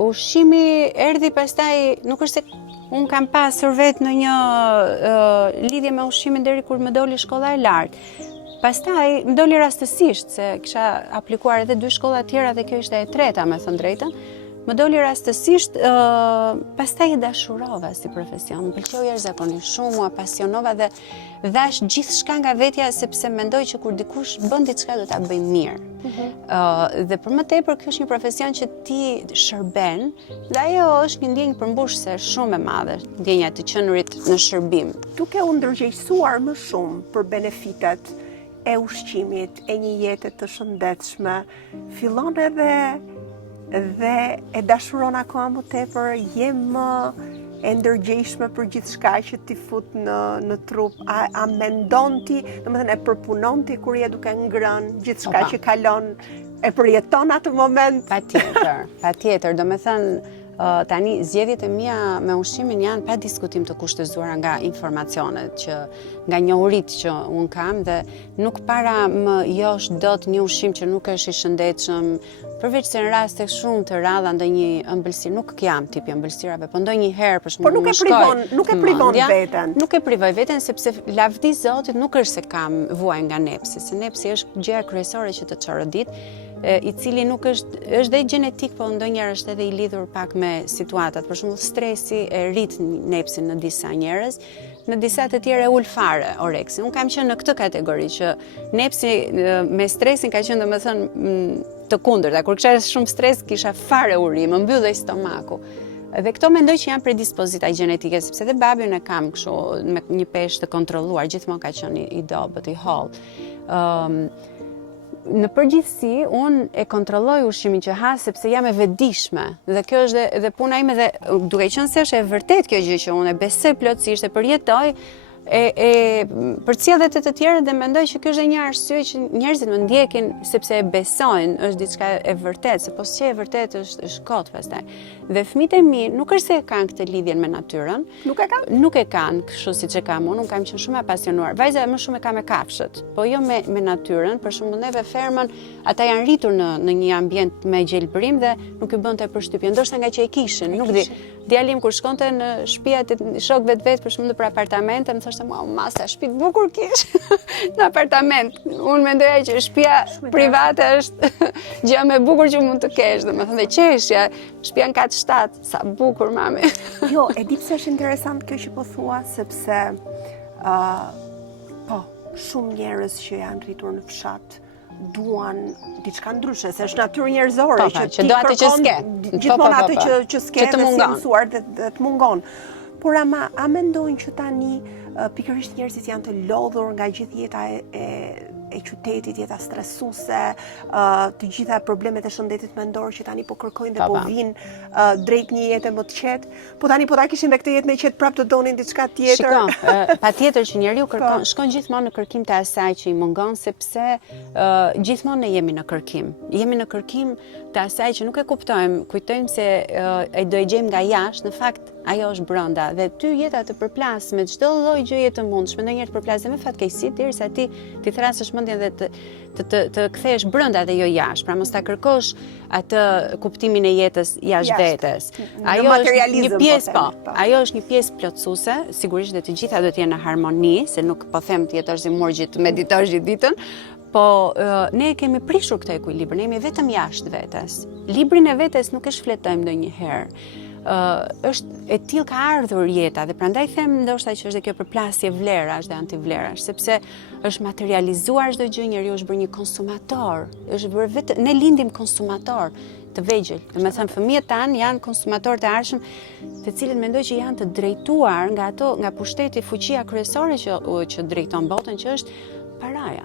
ushqimi erdhi pastaj, nuk është se unë kam pasur vetë në një lidhje me ushqimin deri kur më doli shkolla e lartë. Pastaj më doli rastësisht se kisha aplikuar edhe 2 shkolla tjera dhe kjo ishte e treta, me thënë drejtën. Më doli rastësisht, pastaj e dashurova si profesion. Më pëlqeu jashtëzakonisht shumë, u apasionova dhe dhash gjithçka nga vetja sepse mendoj që kur dikush bën diçka do ta bëj mirë. Dhe për më tepër ky është një profesion që ti shërben dhe ajo është një ndjenjë përmbushse shumë e madhe, ndjenja e të qenurit në shërbim. Duke u ndërgjegjësuar më shumë për benefitet e ushqimit, e një jete të shëndetshme, fillon dhe e dashuron akoma më tepër, je më e ndërgjegjshme për gjithçka që ti fut në trup. A mendon ti, domethënë e përpunon ti kur je duke ngrënë gjithçka që kalon, e përjeton atë moment? Patjetër, domethënë tani zgjedhjet e mia me ushqimin janë pa diskutim të kushtëzuara nga informacionet, nga njohuritë që un kam dhe nuk para më josh dot një ushqim që nuk është i shëndetshëm, përveç se në raste shumë të rralla ndonjë ëmbëlsirë, nuk jam tipi ëmbëlsirave, po ndonjëherë për shembull. Por nuk e privon veten. Nuk e privoj veten sepse lavdi Zotit nuk është se kam vuaj nga nepsi, se nepsi është gjëja kryesore që të çorrodit, i cili nuk është dhe gjenetik, po ndonjëherë është edhe i lidhur pak me situatat. Për shembull, stresi e rrit nepsin në disa njerëz, në disa të tjerë e ul fare oreksin. Unë kam qenë në këtë kategori që nepsi me stresin ka qenë domethënë të kundërta. Kur kisha shumë stres, kisha fare uri, më mbyllej stomaku. Dhe këto mendoj që janë predispozita gjenetike, sepse dhe babin e kam kështu me një peshë të kontrolluar, gjithmonë ka qenë i dobët, i hollë. Në përgjithësi, unë e kontrolloj ushqimin që ha sepse jam e vetëdijshme dhe kjo është dhe puna ime dhe duke qenë se është e vërtet kjo gjë që unë e besoj plotësisht, e përjetoj, përcjell edhe të tjerët dhe mendoj që kjo është një arsye që njerëzit më ndjekin sepse e besojnë, është diçka e vërtetë, se po s'e e vërtetë është kot pastaj. Dhe fëmijët e mi nuk është se kanë këtë lidhjen me natyrën. Nuk e kanë? Nuk e kanë, kështu siç e kam unë kam qenë shumë e apasionuar. Vajza më shumë e ka me kafshët, po jo me natyrën. Për shembull neve fermën, ata janë rritur në një ambient me gjelbërim dhe nuk i bënte përshtypje, ndoshta nga që e kishin, nuk di. Djalim kur shkonte në shtëpiat e shokëve të vet, për shembull nëpër apartamente, më thoshte masa shtëpi të bukur kish në apartament. Unë mendoja që shtëpia private është gjë më e bukur që mund të kesh, domethënë dhe qeshja, shtëpia në kat 7, sa bukur mami. Jo, e di pse është interesant kjo që po thua, sepse po, shumë njerëz që janë rritur në fshat duan diçka ndryshe, se është natyrë njerëzore që do atë që s'ke. Gjithmonë atë që s'ke dhe si mësuar dhe të mungon. Por a mendojnë që tani pikërisht njerëzit janë të lodhur nga gjithë jeta e qytetit, jeta stresuese, të gjitha problemet e shëndetit mendor që tani po kërkojnë dhe po vinë drejt një jete më të qetë, po tani po ta kishin dhe këtë jetë më qetë prapë të donin diçka tjetër. Shiko, patjetër që njeriu shkon gjithmonë në kërkim të asaj që i mungon, sepse gjithmonë ne jemi në kërkim. Jemi në kërkim të asaj që nuk e kuptojmë, kujtojmë se e do e gjejmë nga jashtë, në fakt ajo është brenda dhe ty jeta të përplas me çdo lloj gjëje të mundshme, ndonjëherë të përplas me fatkeqësi derisa ti thrasësh mendjen dhe të kthehesh brenda dhe jo jashtë. Pra mos ta kërkosh atë kuptimin e jetës jashtë vetes. Ajo është një pjesë, ajo është një pjesë plotësuese, sigurisht dhe të gjitha do të jenë në harmoni, se nuk po them të jetosh si morgjit, të meditosh gjithë ditën, po ne kemi prishur këtë ekuilibër, ne jemi vetëm jashtë vetes. Librin e vetes nuk e shfletojmë ndonjëherë. Është e tillë ka ardhur jeta dhe prandaj them ndoshta që është dhe kjo përplasje vlerash dhe antivlerash, sepse është materializuar çdo gjë, njeriu është bërë një konsumator, është bërë vetë ne lindim konsumator të vegjël. Domethënë fëmijët tan janë konsumator të ardhshëm, të cilët mendoj që janë të drejtuar nga pushteti, fuqia kryesore që drejton botën, që është paraja.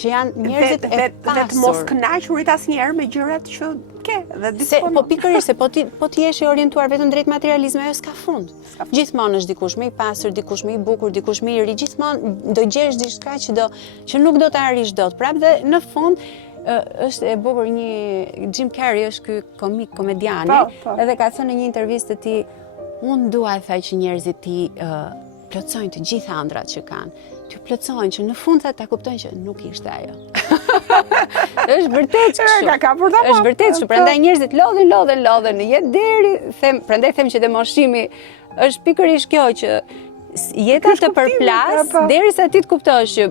që janë njerëzit e pasur. Dhe të mos kënaqurit asnjëherë me gjërat që ke dhe disponon. Po pikërisht se po ti jesh i orientuar vetëm drejt materializmit, ajo s'ka fund. Gjithmonë është dikush më i pasur, dikush më i bukur, dikush më i ri, gjithmonë do gjesh diçka që nuk do të arrish dot. Prapë dhe në fund është e bukur një Jim Carrey është ky komediani, edhe ka thënë në një intervistë të tij, unë dua thaj që njerëzit ti plotësojnë të gjitha ëndrat që kanë. Ty plotësojnë që në fund ta kuptojnë që nuk ishte ajo. Është vërtet kështu. Është vërtet kështu. Prandaj njerëzit lodhen në jetë deri prandaj them që te moshimi është pikërisht kjo që jeta të përplas derisa ti të kuptosh që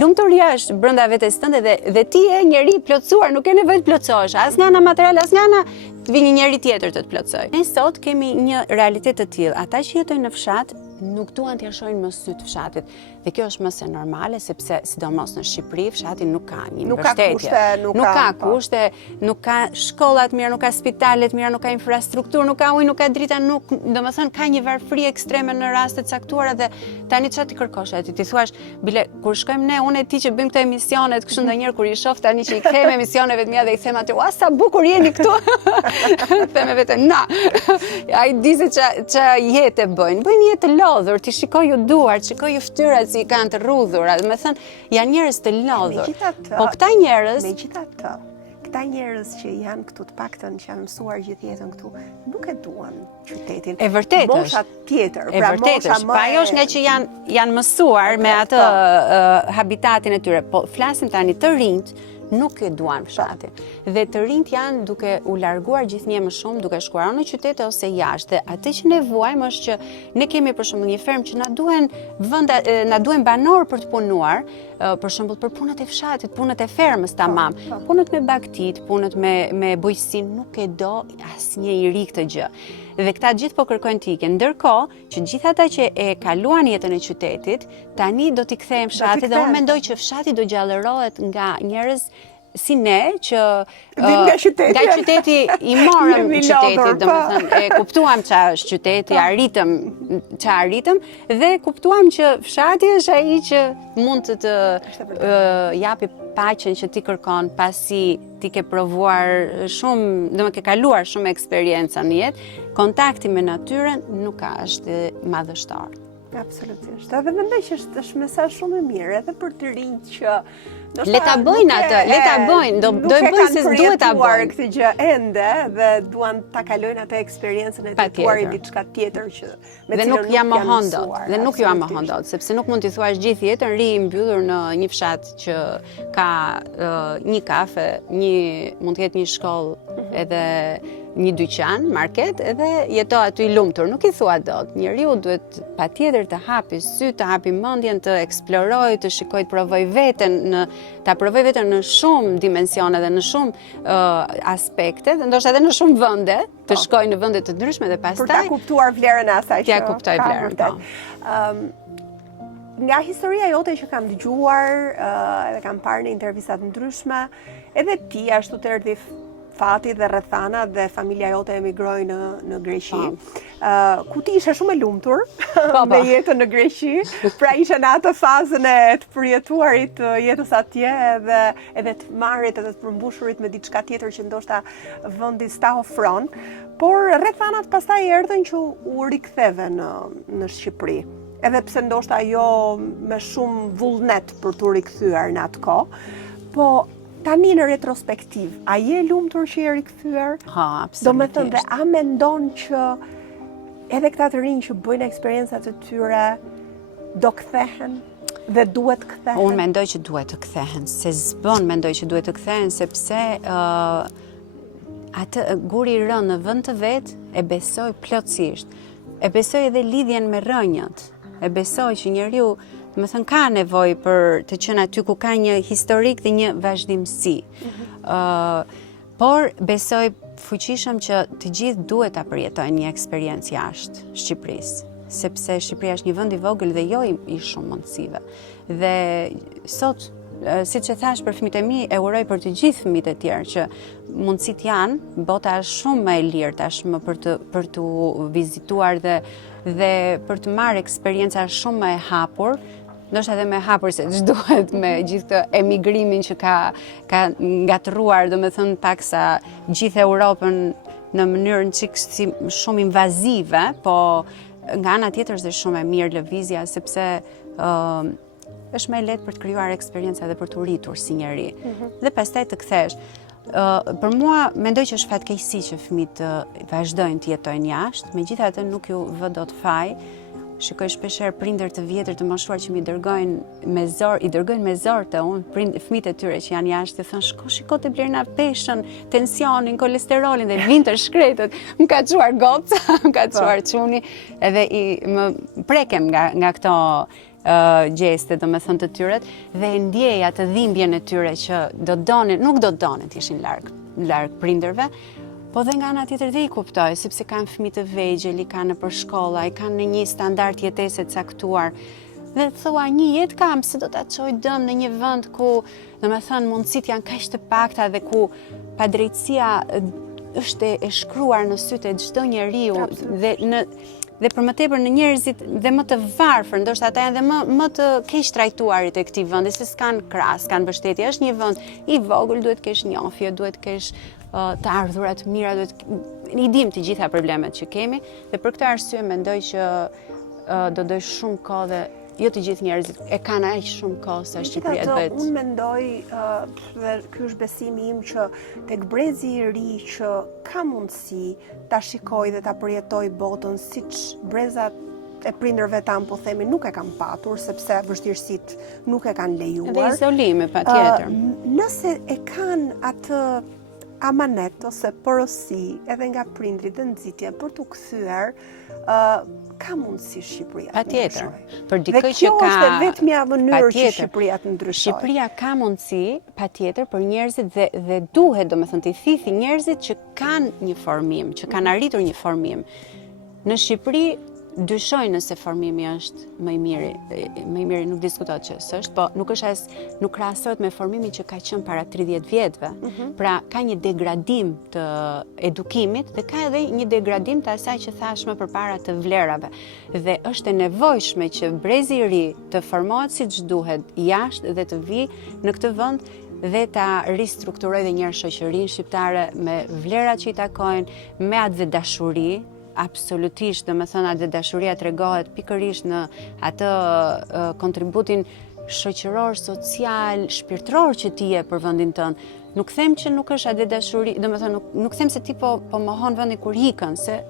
lumturia është brenda vetes tënde dhe ti je njeri i plotësuar, nuk ke nevojë të plotësohesh as nga ana materiale, as nga ana të vi një njeri tjetër të plotësoj. Ne sot kemi një realitet të tillë. Ata që jetojnë në fshat nuk duan t'ia shohin më sy të fshatit. Dhe kjo është më se normale sepse sidomos në Shqipëri fshati nuk ka një mbështetje. Nuk ka kushte, nuk ka shkolla të mira, nuk ka spitale të mira, nuk ka infrastrukturë, nuk ka ujë, nuk ka drita, domethënë ka një varfëri ekstreme në raste të caktuara dhe tani çfarë ti kërkosh aty? Ti thuash, bile kur shkojmë ne, unë e ti që bëjmë këto emisionet, kështu ndonjëherë kur i shoh tani që i kthejmë emisioneve të mia dhe i them aty, "Ua sa bukur jeni këtu." Them vetë, "Na." Ai di se ç'a jetë bëjnë. Bëjnë jetë lodhur, ti shikoj ju duart, shikoj ju fytyrat si kanë të rrudhura, do të thënë janë njerëz të lodhur. Po këta njerëz, megjithatë, këta njerëz që janë këtu të paktën që janë mësuar gjithë jetën këtu, nuk e duan qytetin. E vërtetë është. Mosha tjetër, pra mosha më. Pa ajo është nga që janë mësuar me atë habitatin e tyre. Po flasim tani të rinjt nuk e duan fshatin. Dhe të rinjt janë duke u larguar gjithnjë më shumë, duke shkuar në qytete ose jashtë. Dhe atë që ne vuajmë është që ne kemi për shembull një fermë që na duhen banor për të punuar, për shembull për punët e fshatit, punët e fermës tamam, punët me bagtit, punët me bujqësinë, nuk e do asnjë i ri këtë gjë. Dhe këta gjithë po kërkojnë t'ikën, ndërkohë që gjithë ata që e kaluan jetën e qytetit, tani do t'i kthehen fshatit dhe unë mendoj që fshati do gjallërohet nga njerëz si ne që nga qyteti i morëm qytetit, domethënë e kuptuam ç'a është qyteti, arritëm dhe kuptuam që fshati është ai që mund të japi paqen që ti kërkon pasi ti ke provuar shumë, domethënë ke kaluar shumë eksperjenca në jetë, kontakti me natyrën nuk është madhështor. Absolutisht. Edhe mendoj që është mesazh shumë i mirë edhe për të rinj që le ta bëjnë atë, le ta bëjnë, do e bëjnë se duhet ta bëjnë këtë gjë ende dhe duan ta kalojnë atë eksperiencën e tetuarit diçka tjetër që dhe nuk jam mohon dot, dhe nuk ju mohon dot, sepse nuk mund t'i thuash gjithë jetën ri i mbyllur në një fshat që ka një kafe, mund të ketë një shkollë edhe një dyqan, market, edhe jeto aty i lumtur. Nuk i thua dot. Njeriu duhet patjetër të hapi sy, të hapi mendjen, të eksplorojë, të shikojë, të provojë veten në shumë dimensione dhe në shumë aspekte, dhe ndoshta edhe në shumë vende, të shkojë në vende të ndryshme dhe pastaj për ta kuptuar vlerën e asaj që kuptoj vlerën. Nga historia jote që kam dëgjuar, edhe kam parë në intervista të ndryshme, edhe ti ashtu të erdhi fati dhe rrethana dhe familja jote emigroi në Greqi. Ku ti ishe shumë e lumtur me jetën në Greqi, pra ishe në atë fazën e të përjetuarit të jetës atje edhe të marrit edhe të përmbushurit me diçka tjetër që ndoshta vendi s'ta ofron, por rrethanat pastaj erdhën që u riktheve në Shqipëri. Edhe pse ndoshta jo me shumë vullnet për t'u rikthyer në atë kohë, po tani në retrospektiv, a je lumtur që je rikthyer? Absolutisht. Domethënë, dhe a mendon që edhe këta të rinj që bëjnë eksperiencat e tyre do kthehen dhe duhet kthehen? Unë mendoj që duhet të kthehen, se s'bën mendoj që duhet të kthehen sepse atë guri i rënë në vend të vet e besoj plotësisht. E besoj edhe lidhjen me rënjët. E besoj që njeriu ka nevojë për të qenë aty ku ka një historik dhe një vazhdimsi. Por besoj fuqishëm që të gjithë duhet ta përjetojnë një eksperiencë jashtë Shqipërisë, sepse Shqipëria është një vend i vogël dhe jo i shumë mundësive. Dhe sot, siç e thash për fëmijët e mi, e uroj për të gjithë fëmijët e tjerë që mundësit janë, bota është shumë më e lirë tashmë për të vizituar dhe për të marrë eksperjenca shumë më e hapur, ndoshta edhe me hapur se ç'duhet me gjithë këtë emigrimin që ka ngatruar, domethënë paksa gjithë Europën në mënyrë shumë invazive, po nga ana tjetër është shumë e mirë lëvizja sepse është më lehtë për të krijuar eksperjenca dhe për të rritur si njeri. Dhe pastaj të kthesh. Për mua mendoj që është fatkeqësi që fëmijët vazhdojnë të jetojnë jashtë, megjithatë nuk ju vë dot faj. Shikoj shpeshherë prindër të vjetër të moshuar që i dërgojnë me zor të fëmijët e tyre që janë jashtë, i thonë shiko të blerina peshën, tensionin, kolesterolin dhe vinë të shkretët. Më ka çuar goca, më ka çuar çuni, edhe më prekem nga këto gjeste, domethënë të tyre, dhe ndjeja të dhimbjen e tyre që nuk do donin të ishin larg prindërve, po dhe nga ana tjetër dhe i kuptoj, sepse kanë fëmijë të vegjël, i kanë nëpër shkolla, i kanë në një standard jetese të caktuar. Dhe thua një jetë kam, se do ta çoj dëm në një vend ku, domethënë, mundësitë janë kaq të pakta dhe ku padrejtësia është e shkruar në sytë e çdo njeriu dhe për më tepër në njerëzit dhe më të varfër, ndoshta ata janë dhe më të keq trajtuarit e këtij vendi, se s'kan krah, s'kan mbështetje. Është një vend i vogël, duhet kesh njohje, duhet kesh të ardhura të mira, i dim të gjitha problemet që kemi, dhe për këtë arsye mendoj që do doj shumë kohë dhe jo të gjithë njerëzit e kanë aq shumë kohë sa Shqipëria vetë. Unë mendoj, dhe ky është besimi im, që tek brezi i ri që ka mundësi ta shikoj dhe ta përjetoj botën siç brezat e prindërve tanë, po themi, nuk e kanë patur, sepse vështirësitë nuk e kanë lejuar. Dhe izolimi, patjetër. Nëse e kanë atë amanet ose porosi edhe nga prindrit dhe nxitje për t'u kthyer, ka mundësi Shqipëria të ndryshojë. Dhe kjo është vetmja mënyrë që Shqipëria të ndryshojë. Shqipëria ka mundësi, patjetër, për njerëzit dhe duhet, domethënë, të thithi njerëzit që kanë një formim, që kanë arritur një formim. Në Shqipëri dyshoj nëse formimi është më i miri nuk diskutohet që s'është, po nuk krahasohet me formimin që ka qenë para 30 vjetëve. Pra ka një degradim të edukimit dhe ka edhe një degradim të asaj që thash më përpara të vlerave. Dhe është e nevojshme që brezi i ri të formohet siç duhet jashtë dhe të vijë në këtë vend dhe ta ristrukturoj dhe një shoqërinë shqiptare me vlerat që i takojnë, me atë dhe dashuri. Absolutisht, domethënë atë dashuria tregohet pikërisht në atë kontributin shoqëror, social, shpirtëror që ti je për vendin tënd. Nuk them që nuk është atë dashuri, domethënë nuk them se ti po mohon vendin kur ikën, se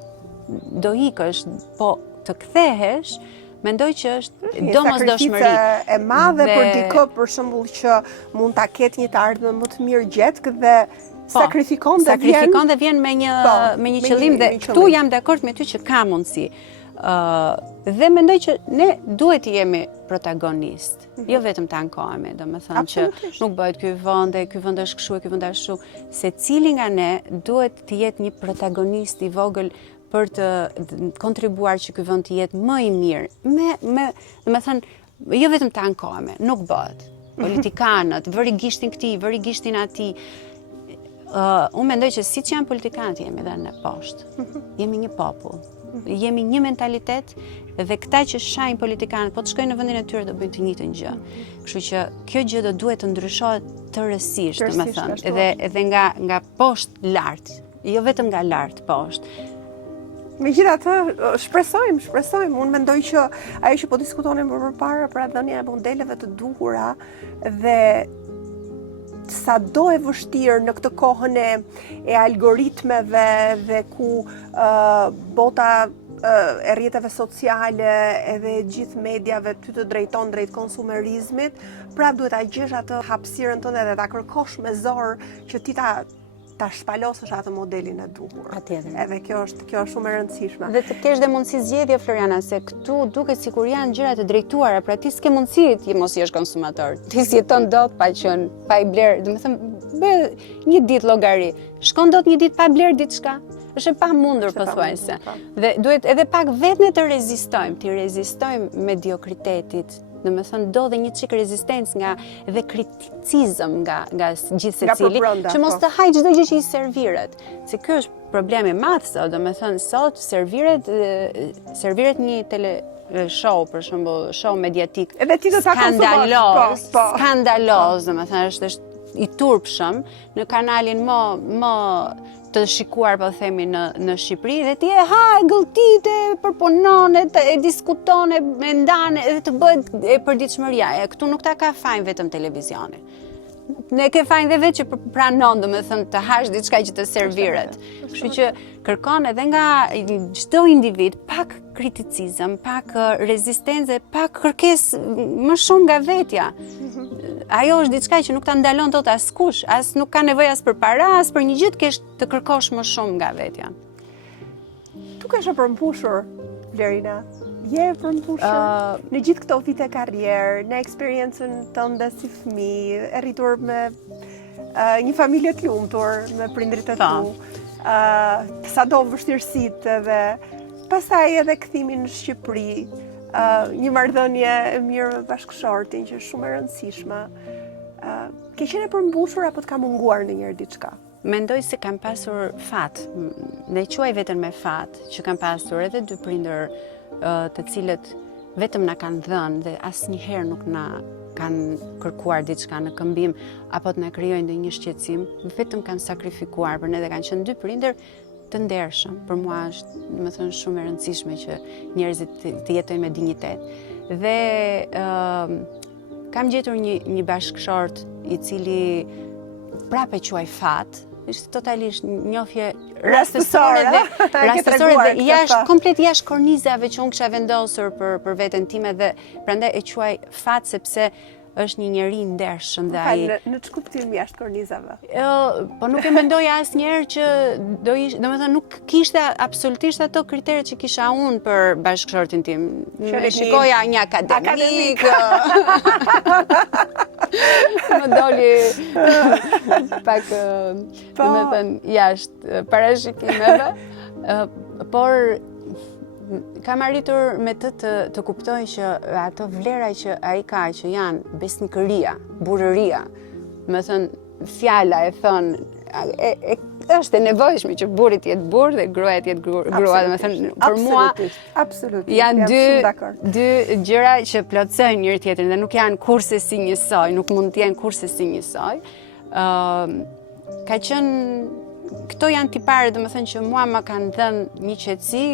do ikësh, po të kthehesh, mendoj që është domosdoshmëri e madhe për dikë, për shembull, që mund ta ketë një të ardhmë më të mirë gjetk dhe sakrifikon dhe vjen me një qëllim dhe këtu jam dakord me ty që ka mundësi. Dhe mendoj që ne duhet të jemi protagonist, jo vetëm të ankohemi, domethënë që nuk bëhet ky vend është kështu, ky vend është kështu, secili nga ne duhet të jetë një protagonist i vogël për të kontribuar që ky vend të jetë më i mirë. Domethënë jo vetëm të ankohemi, nuk bëhet. Politikanët, vëri gishtin këtij, vëri gishtin atij. Unë mendoj që siç janë politikanët jemi edhe ne poshtë. Jemi një popull. Jemi një mentalitet dhe këta që shajnë politikanët, po të shkojnë në vendin e tyre do bëjnë të njëjtën gjë. Kështu që kjo gjë do duhet të ndryshohet tërësisht, domethënë, edhe nga poshtë lart, jo vetëm nga lart poshtë. Megjithatë, shpresojmë. Unë mendoj që ajo që po diskutonim më përpara, pra dhënia e modeleve të duhura dhe sa do e vështirë në këtë kohën e algoritmeve dhe ku bota e rrjeteve sociale edhe gjithë mediave ty të drejton drejt konsumerizmit, pra duhet ta gjesh atë hapësirën tënde dhe ta kërkosh me zor që ti ta shpalosësh atë modelin e duhur. Edhe kjo është shumë e rëndësishme. Dhe të kesh dhe mundësi zgjedhje, Floriana, se këtu duket sikur janë gjëra të drejtuara, pra ti s'ke mundësi ti mos jesh konsumator. Ti s'jeton dot pa i bler, domethënë bë një ditë llogari. Shkon dot një ditë pa bler diçka. Është e pamundur pothuajse. Dhe duhet edhe pak vetëm të rezistojmë, të rezistojmë mediokritetit. Domethënë do dhe një çik rezistencë dhe kriticizëm nga gjithë secili, që mos të hajë çdo gjë që i serviret. Se ky është problemi madh sot, domethënë sot serviret një show, për shembull, show mediatik Edhe ti do ta konsumosh. Skandaloz, domethënë është i turpshëm në kanalin më të shikuar, po themi, në Shqipëri, dhe ti e gëlltite, përpunon, e diskuton, e ndan, edhe të bëhet e përditshmëria. Këtu nuk ta ka fajin vetëm televizioni. Ne ke fajin dhe vetë që pranon, domethënë, të hash diçka që të serviret. Kështu që kërkon edhe nga çdo individ pak kriticizëm, pak rezistencë, pak kërkesë më shumë nga vetja. Ajo është diçka që nuk ta ndalon dot askush, as nuk ka nevojë as për para, as për një gjë të kërkosh më shumë nga vetja. Tu ke përmbushur, Blerina? Je përmbushur në gjithë këto vite karrierë, në eksperiencën tënde si fëmijë, e rritur me një familje të lumtur, me prindrit e tu, sado vështirësitë edhe pastaj edhe kthimi në Shqipëri, një marrëdhënie e mirë me bashkëshortin që është shumë e rëndësishme. Ke qenë e përmbushur apo të ka munguar ndonjëherë diçka? Mendoj se kam pasur fat, ne quaj veten me fat, që kam pasur edhe dy prindër të cilët vetëm na kanë dhënë dhe asnjëherë nuk na kanë kërkuar diçka në këmbim apo të na krijojnë ndonjë shqetësim, vetëm kanë sakrifikuar për ne dhe kanë qenë dy prindër të ndershëm. Për mua është, domethënë, shumë e rëndësishme që njerëzit të jetojnë me dinjitet. Dhe kam gjetur një bashkëshort i cili prapë quaj fat, është totalisht njohje rastësore dhe komplet jashtë kornizave që unë kisha vendosur për veten time, dhe prandaj e quaj fat sepse është një njeri ndershëm dhe ai. Në ç'kuptim jashtë kornizave? Po nuk e mendoja asnjëherë që domethënë nuk kishte absolutisht ato kriteret që kisha unë për bashkëshortin tim. Shikoja një akademik. Më doli pak domethënë jashtë parashikimeve, por kam arritur me të kuptoj që ato vlera që ai ka, që janë besnikëria, burrëria, më thënë fjala e thënë, është e nevojshme që burri të jetë burr dhe gruaja të jetë grua, domethënë për mua janë dy gjëra që plotësojnë njëri tjetrin dhe nuk janë kurse si njësoj, nuk mund të jenë kurse si njësoj. Ka qenë këto janë tipare, domethënë, që mua më kanë dhënë një qetësi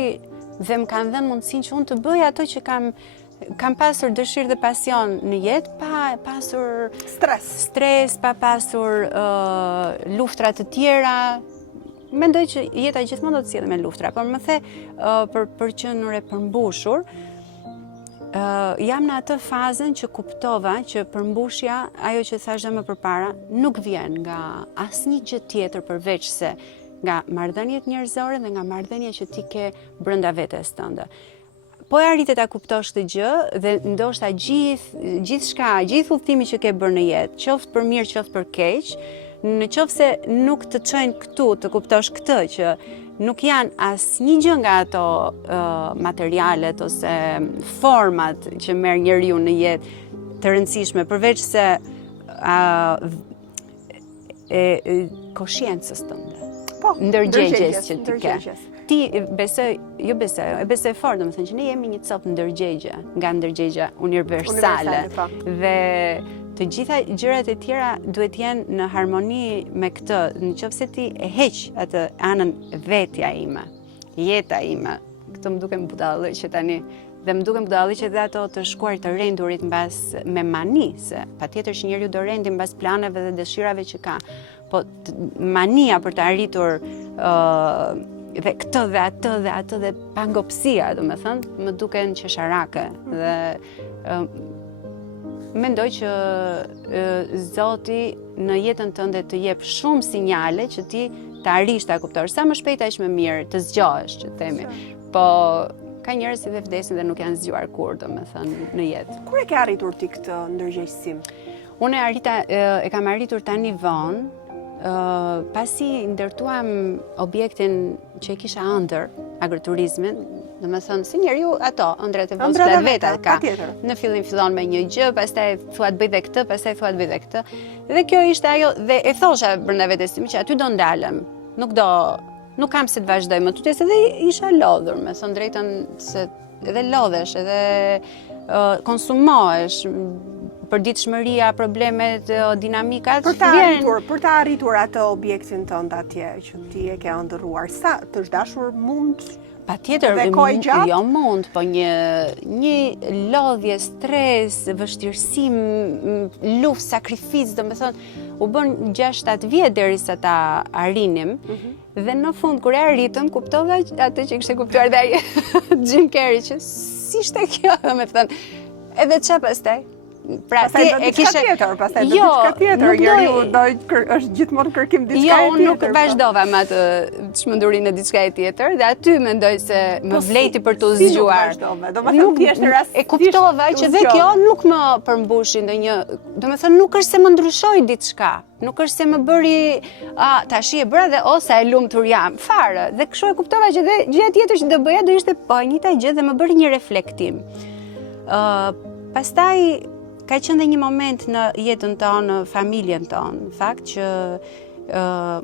dhe më kanë dhënë mundësinë që unë të bëj ato që kam pasur dëshirë dhe pasion në jetë, pa pasur stres, pa pasur luftra të tjera. Mendoj që jeta gjithmonë do të sjellë me luftra, por më the për qenë e përmbushur, jam në atë fazën që kuptova që përmbushja, ajo që thash dhe më përpara, nuk vjen nga asnjë gjë tjetër përveç se nga marrëdhëniet njerëzore dhe nga marrëdhënia që ti ke brenda vetes tënde. Po e arritet ta kuptosh këtë gjë dhe ndoshta gjithçka, gjithë udhëtimi që ke bërë në jetë, qoftë për mirë, qoftë për keq, në qoftë se nuk të çojnë këtu të kuptosh këtë, që nuk janë asnjë gjë nga ato materialet ose format që merr njeriu në jetë të rëndësishme, përveç se kosciencës tënde. Ndërgjegjes që ti ke. Ti besoj fort, domethënë që ne jemi një copë ndërgjegje, nga ndërgjegja universale. Dhe të gjitha gjërat e tjera duhet jenë në harmoni me këtë. Nëse ti e heq atë anën vetja ime, jeta ime, këtë më duken budallëqe tani. Dhe më duken budallëqe dhe ato të shkuar të rendurit mbas me mani, se patjetër që njeriu do rendi mbas planeve dhe dëshirave që ka. Po mania për të arritur dhe këtë dhe atë dhe pangopsia, domethënë, më duken qesharake. Dhe mendoj që Zoti në jetën tënde të jep shumë sinjale që ti të arrish ta kuptosh. Sa më shpejt aq më mirë, të zgjohesh, që themi. Po ka njerëz që vdesin dhe nuk janë zgjuar kurrë, domethënë, në jetë. Kur e ke arritur ti këtë ndërgjegjësim? Unë e kam arritur tani vonë, pasi ndërtuam objektin që e kisha ëndër, agroturizmin, domethënë si njeriu ato ëndrat e vonë vetë ka. Në fillim fillon me një gjë, pastaj thua të bëj dhe këtë, pastaj thua të bëj dhe këtë. Dhe kjo ishte ajo, dhe e thosha brenda vetes time që aty do ndalem. Nuk do nuk kam si të vazhdoj më tutje, se edhe isha lodhur, me thënë drejtën, se edhe lodhesh, edhe konsumohesh, përditshmëria, problemet, dinamikat. Për të arritur atë objektin tënd atje që ti e ke ëndërruar, sa të dashur mund Patjetër, jo mund, po një lodhje, stres, vështirësim, luftë, sakrificë, domethënë u bën 6-7 vjet derisa ta arrinim. Dhe në fund kur e arritëm, kuptova atë që kishte kuptuar dhe ai Jim Carrey, që si ishte kjo, domethënë, edhe çfarë pastaj? Pra pastaj do diçka tjetër, njeriu është gjithmonë kërkim diçka tjetër. Jo, unë nuk vazhdova me atë çmendurinë e diçka tjetër, dhe aty mendoj se më vleti për të zgjuar. Nuk e kuptova që dhe kjo nuk më përmbushi ndonjë, domethënë nuk është se më ndryshoi diçka. Nuk është se më bëri, tash e bëra dhe ose e lumtur jam, fare. Dhe kështu e kuptova që dhe gjëja tjetër që do bëja do ishte po e njëjta gjë dhe më bëri një reflektim. Pastaj ka qenë një moment në jetën tonë, në familjen tonë, në fakt që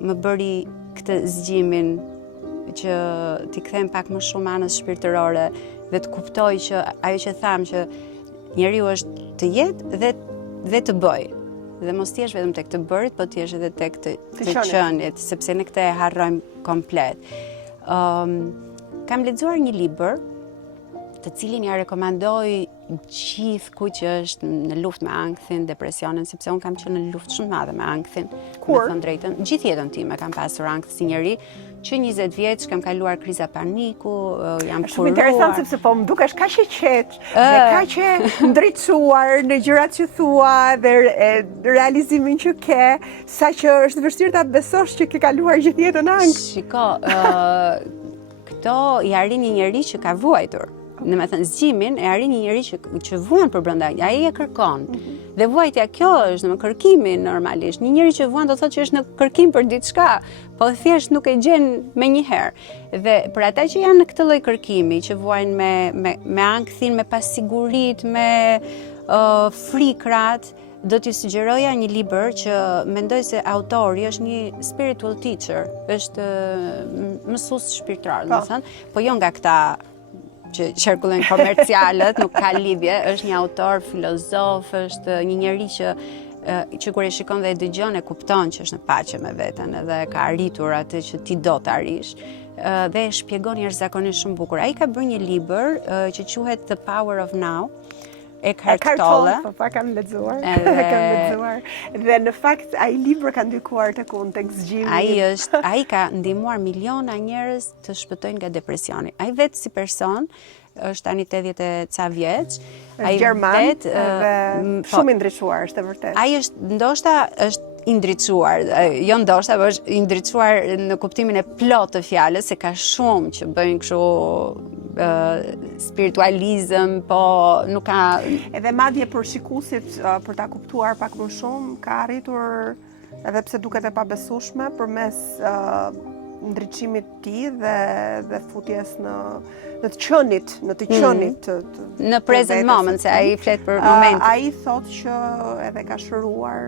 më bëri këtë zgjimin që t'i kthem pak më shumë anës shpirtërore dhe të kuptoj që ajo që tham që njeriu është të jetë dhe të bëj. Dhe mos t'jesh vetëm tek të bërit, po t'jesh edhe tek të qenit, sepse ne këtë e harrojmë komplet. Kam lexuar një libër të cilin ja rekomandoj gjithë ku që është në luftë me ankthin, depresionin, sepse unë kam qenë në luftë shumë madhe me ankthin. Kur? Me thënë drejtën, gjithë jetën time kam pasur ankth si njeri, që 20 vjeç kam kaluar kriza paniku, jam puruar. Shumë interesant sepse po më dukesh kaq e qetë, dhe kaq e ndriçuar në gjërat që thua dhe realizimin që ke, saqë është vështirë ta besosh që ke kaluar gjithë jetën ankth. Shiko, këto i arrin një njeri që ka vuajtur. Në me thënë, zgjimin e arrin një njeri që vuan për brenda, ai e kërkon. Dhe vuajtja kjo është, në kërkimi normalisht. Një njeri që vuan do thotë që është në kërkim për diçka, po thjesht nuk e gjen me njëherë. Dhe për ata që janë në këtë lloj kërkimi, që vuajnë me ankthin, me pasigurit, me frikrat, do t'i sugjeroja një libër që mendoj se autori është një spiritual teacher, është mësues shpirtrar, do thënë, po jo nga këta që qarkullojnë komercialët, nuk ka lidhje, është një autor, filozof, është një njeri që kur e shikon dhe e dëgjon e kupton që është në paqe me veten edhe ka arritur atë që ti do të arrish. Dhe e shpjegon jashtëzakonisht shumë bukur. Ai ka bërë një libër që quhet The Power of Now. Eckhart Tolle. Po kam lexuar. Dhe në fakt ai libër ka ndikuar tek unë tek zgjimi. Ai ka ndihmuar miliona njerëz të shpëtojnë nga depresioni. Ai vetë si person është tani 80 e ca vjeç. Ai gjerman dhe shumë i ndriçuar, është e vërtetë. Ai është i ndriçuar, jo ndoshta, por është i ndriçuar në kuptimin e plot të fjalës, se ka shumë që bëjnë kështu spiritualizëm, po nuk ka... Edhe madje për shikuesit, për ta kuptuar pak më shumë, ka arritur, edhe pse duket e pabesueshme, përmes ndriçimit të tij dhe futjes në të qenit, në present moment, se ai flet për momentin. Ai thotë që edhe ka shëruar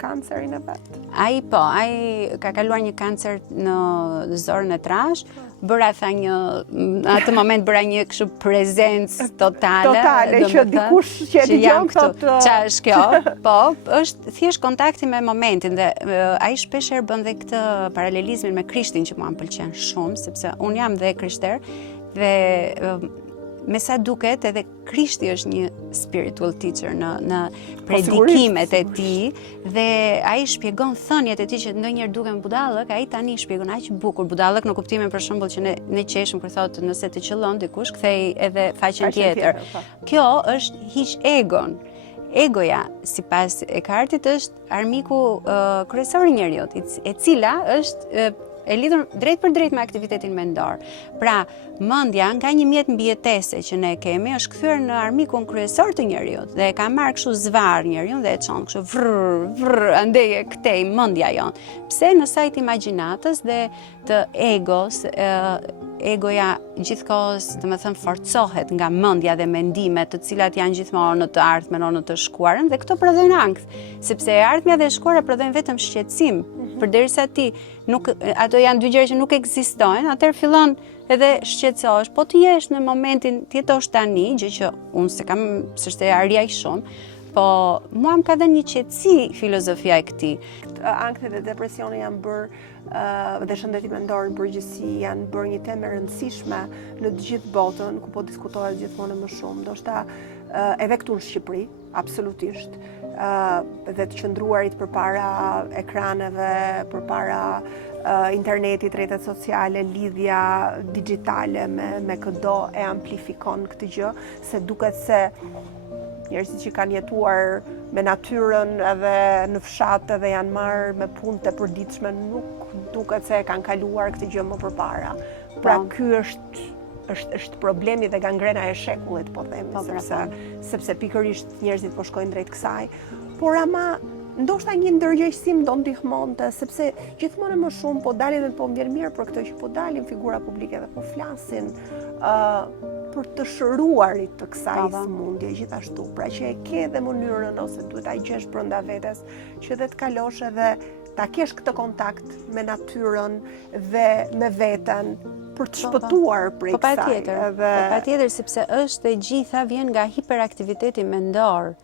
kancerin e vet. Ai ka kaluar një kancer në zorën e trash, bëra në atë moment bëra një kështu prezencë totale që dikush që e dëgjon thotë çfarë është kjo? Po, është thjesht kontakti me momentin dhe ai shpeshherë bën dhe këtë paralelizmin me Krishtin që mua më pëlqen shumë, sepse un jam dhe krishter dhe me sa duket edhe Krishti është një spiritual teacher në predikimet e tij dhe ai shpjegon thënjet e tij që ndonjëherë duken budallëk, ai tani shpjegon aq bukur budallëk në kuptimin për shembull që ne qeshim kur thotë nëse të qëllon dikush kthej edhe faqen tjetër. Kjo është hiq egon. Egoja, sipas Eckhartit, është armiku kryesor i njeriut, e cila është e lidhur drejt për drejt me aktivitetin mendor. Pra, mendja nga një mjet mbijetese që ne kemi është kthyer në armikun kryesor të njeriut dhe e ka marrë kështu zvarr njeriu dhe e çon kështu vrr, andej e kthej mendja jon. Pse në sajt imagjinatës dhe të egos, egoja gjithkohës, domethënë, forcohet nga mendja dhe mendimet, të cilat janë gjithmonë në të ardhmen ose në të shkuarën, dhe këto prodhojnë ankth, sepse e ardhmja dhe e shkuara prodhojnë vetëm shqetësim. përderisa ti ato janë dy gjëra që nuk ekzistojnë, atëherë fillon edhe shqetësohesh, po të jesh në momentin, të jetosh tani, gjë që unë s'është e arja i shumë, po mua më ka dhënë një qetësi filozofia e këtij. Ankthi dhe depresioni janë bërë dhe shëndeti mendor në përgjithësi janë bërë një temë e rëndësishme në të gjithë botën, ku po diskutohet gjithmonë më shumë. Ndoshta edhe këtu në Shqipëri, absolutisht, dhe të qëndruarit përpara ekraneve, përpara internetit, rrjetet sociale, lidhja digjitale me këdo e amplifikon këtë gjë, se duket se njerëzit që kanë jetuar me natyrën edhe në fshat edhe janë marrë me punë të përditshme, nuk duket se kanë kaluar këtë gjë më përpara. Pra ky është problemi dhe gangrena e shekullit, po themi, sepse pikërisht njerëzit po shkojnë drejt kësaj. Por ama ndoshta një ndërgjegjësim do ndihmonte, sepse gjithmonë më shumë po dalin dhe po më vjen mirë për këtë që po dalin figura publike dhe po flasin për të shëruarit të kësaj sëmundje gjithashtu. Pra që e ke dhe mënyrën ose duhet ta gjesh brenda vetes që dhe të kalosh edhe ta kesh këtë kontakt me natyrën dhe me veten për të shpëtuar prej kësaj. Po patjetër, sepse është e gjitha vjen nga hiperaktiviteti mendor.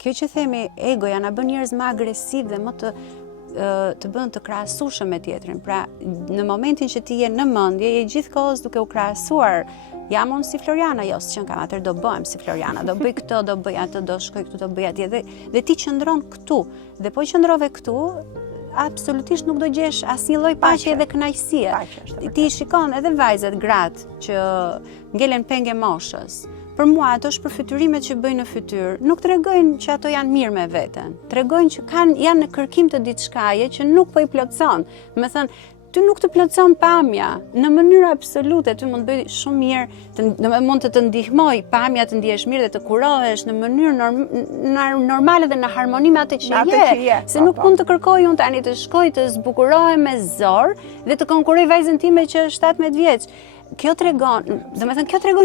Kjo që themi egoja na bën njerëz më agresiv dhe më të bën të krahasueshëm me tjetrin. Pra, në momentin që ti je në mendje, je gjithkohës duke u krahasuar. Jam unë si Floriana, jo, s'qen kam, atëherë do bëhem si Floriana, do bëj këtë, do bëj atë, do shkoj këtu, do bëj atje. Dhe ti qëndron këtu. Dhe po qëndrove këtu, absolutisht nuk do gjesh asnjë lloj paqe dhe kënaqësie. Ti shikon edhe vajzat, gratë që ngelen penge moshës. Për mua ato shpërfytyrimet që bëjnë në fytyrë nuk tregojnë që ato janë mirë me veten. Tregojnë që janë në kërkim të diçkaje që nuk po i plotson. Do të thënë, ty nuk të plotson pamja në mënyrë absolute, ty mund të bëj shumë mirë, mund të të ndihmoj pamja të ndihesh mirë dhe të kurohesh në mënyrë normale dhe në harmoni me atë që je. Se nuk mund të kërkoj unë tani të shkoj të zbukurohem me zor dhe të konkurroj vajzën time që është 17 vjeç. Kjo tregon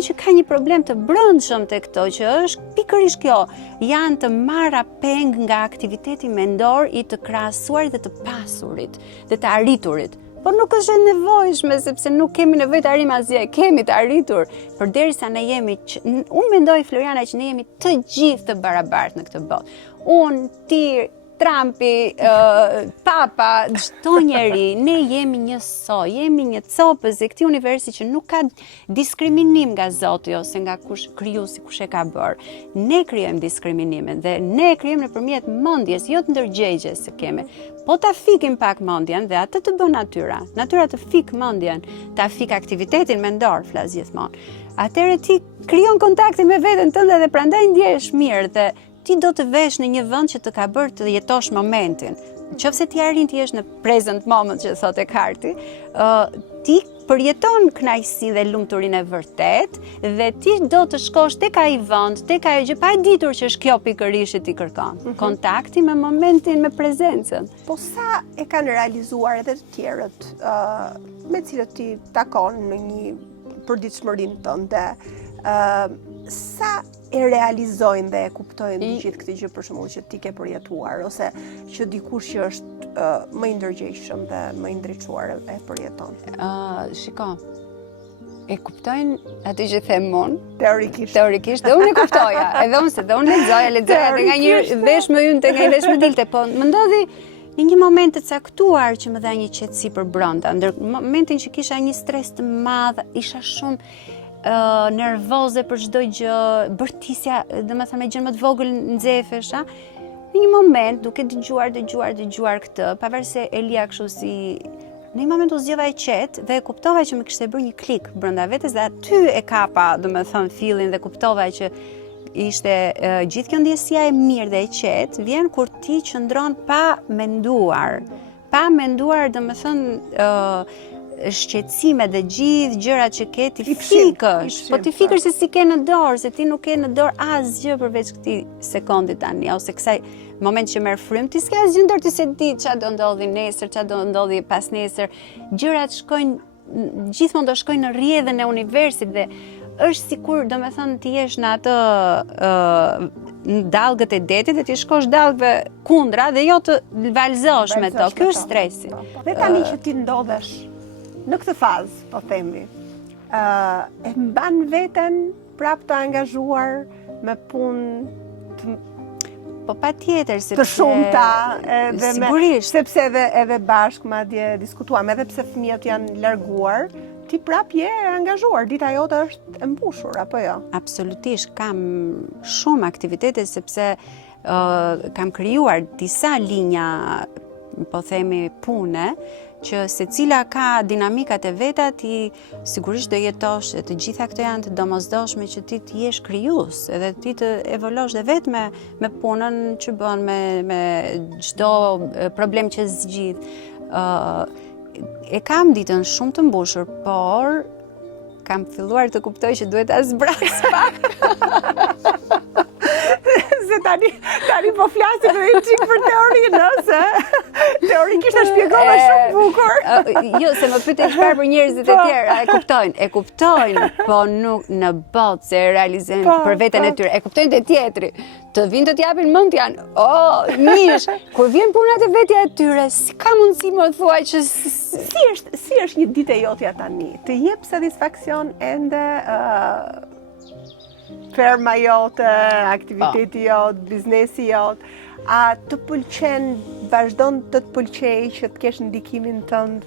që ka një problem të brendshëm te këto, që është pikërisht kjo, janë të marra peng nga aktiviteti mendor i të krahasuarit dhe të pasurit dhe të arriturit. Por nuk është e nevojshme, sepse nuk kemi nevojë të arrijmë asgjë, kemi të arritur. Përderisa ne jemi, unë mendoj Floriana që ne jemi të gjithë të barabartë në këtë botë. Unë, ti, Trumpi, Papa, çdo njeri, ne jemi një soi, jemi një copës e këtij universi që nuk ka diskriminim nga Zoti ose nga krijuesi kush e ka bërë. Ne krijojmë diskriminimin dhe ne krijojmë nëpërmjet mendjes, jo të ndërgjegjes që kemi. Po ta fikim pak mendjen dhe atë të bën natyra. Natyra të fik mendjen, ta fik aktivitetin mendor, flas gjithmonë. Atëherë ti krijon kontaktin me veten tënde dhe prandaj ndjehesh mirë dhe ti do të vesh në një vend që të ka bërë të jetosh momentin. Nëse ti arrin të jesh në present moment, që thotë Karti, ti përjeton kënaqësi dhe lumturinë e vërtet dhe ti do të shkosh tek ai vend, tek ajo gjë pa e ditur që është kjo pikërisht që ti kërkon. Kontakti me momentin, me prezencën. Po sa e kanë realizuar edhe të tjerët me cilët ti takon në një përditshmërinë tënde, sa e realizojnë dhe e kuptojnë gjithë këtë gjë, për shembull, që ti ke përjetuar ose që dikush që është më i ndërgjegjshëm dhe më i ndriçuar e përjeton? Shiko, e kuptojnë atë që them unë. Teorikisht, dhe unë e kuptoja. Edhe unë lexoja dhe nga një vesh më hyn te nga një vesh më dilte, po më ndodhi në një moment të caktuar që më dha një qetësi për brenda. Ndër momentin që kisha një stres të madh, isha shumë nervoze për çdo gjë, bërtisja, domethënë me gjë më të vogël nxehesha. Në një moment, duke dëgjuar këtë, pavarësisht se Elia kështu si në një moment u zgjova e qetë dhe kuptova që më kishte bërë një klik brenda vetes dhe aty e kapa, domethënë fillin dhe kuptova që ishte gjithë kjo ndjesia e mirë dhe e qetë vjen kur ti qëndron pa menduar, domethënë shqetësime dhe gjithë gjërat që ke ti fikësh, po ti fikësh se si ke në dorë, se ti nuk ke në dorë asgjë përveç këtij sekondi tani, ose kësaj moment që merr frymë, ti s'ke asgjë në dorë, ti se di çfarë do ndodhi nesër, çfarë do ndodhi pas nesër. Gjërat gjithmonë do shkojnë në rrjedhën e universit dhe është sikur, domethënë, ti jesh në atë në dallgët e detit dhe ti shkosh dallgëve kundra dhe jo të valzosh me to. Ky është stresi. Dhe tani që ti ndodhesh në këtë fazë, po themi, e mban veten prap të angazhuar me punë po patjetër të shumta edhe sigurisht, sepse edhe bashkë madje diskutuam, edhe pse fëmijët janë larguar, ti prap je angazhuar, dita jote është e mbushur apo jo? Absolutisht, kam shumë aktivitete sepse kam krijuar disa linja, po themi, pune që secila ka dinamikat e veta, ti sigurisht do jetosh, të gjitha këto janë të domosdoshme që ti të jesh krijues, edhe ti të evoluosh dhe vetë me punën që bën, me çdo problem që zgjidh. E kam ditën shumë të mbushur, por kam filluar të kuptoj që duhet ta zbras pak. Se tani po flasim edhe një çik për teorinë, se teorikisht e shpjegove shumë bukur. Jo, se më pyete çfarë për njerëzit e tjerë, e kuptojnë, po nuk në botë se e realizojnë për veten e tyre. E kuptojnë te tjetri. Të vinë të t'japin mend janë, mish, kur vjen puna te vetja e tyre, si ka mundësi më thuaj që si është një ditë e jotja tani? Të jep satisfaksion ende ferma jote, aktiviteti jot, biznesi jot, a të pëlqen, vazhdon të pëlqej që të kesh ndikimin tënd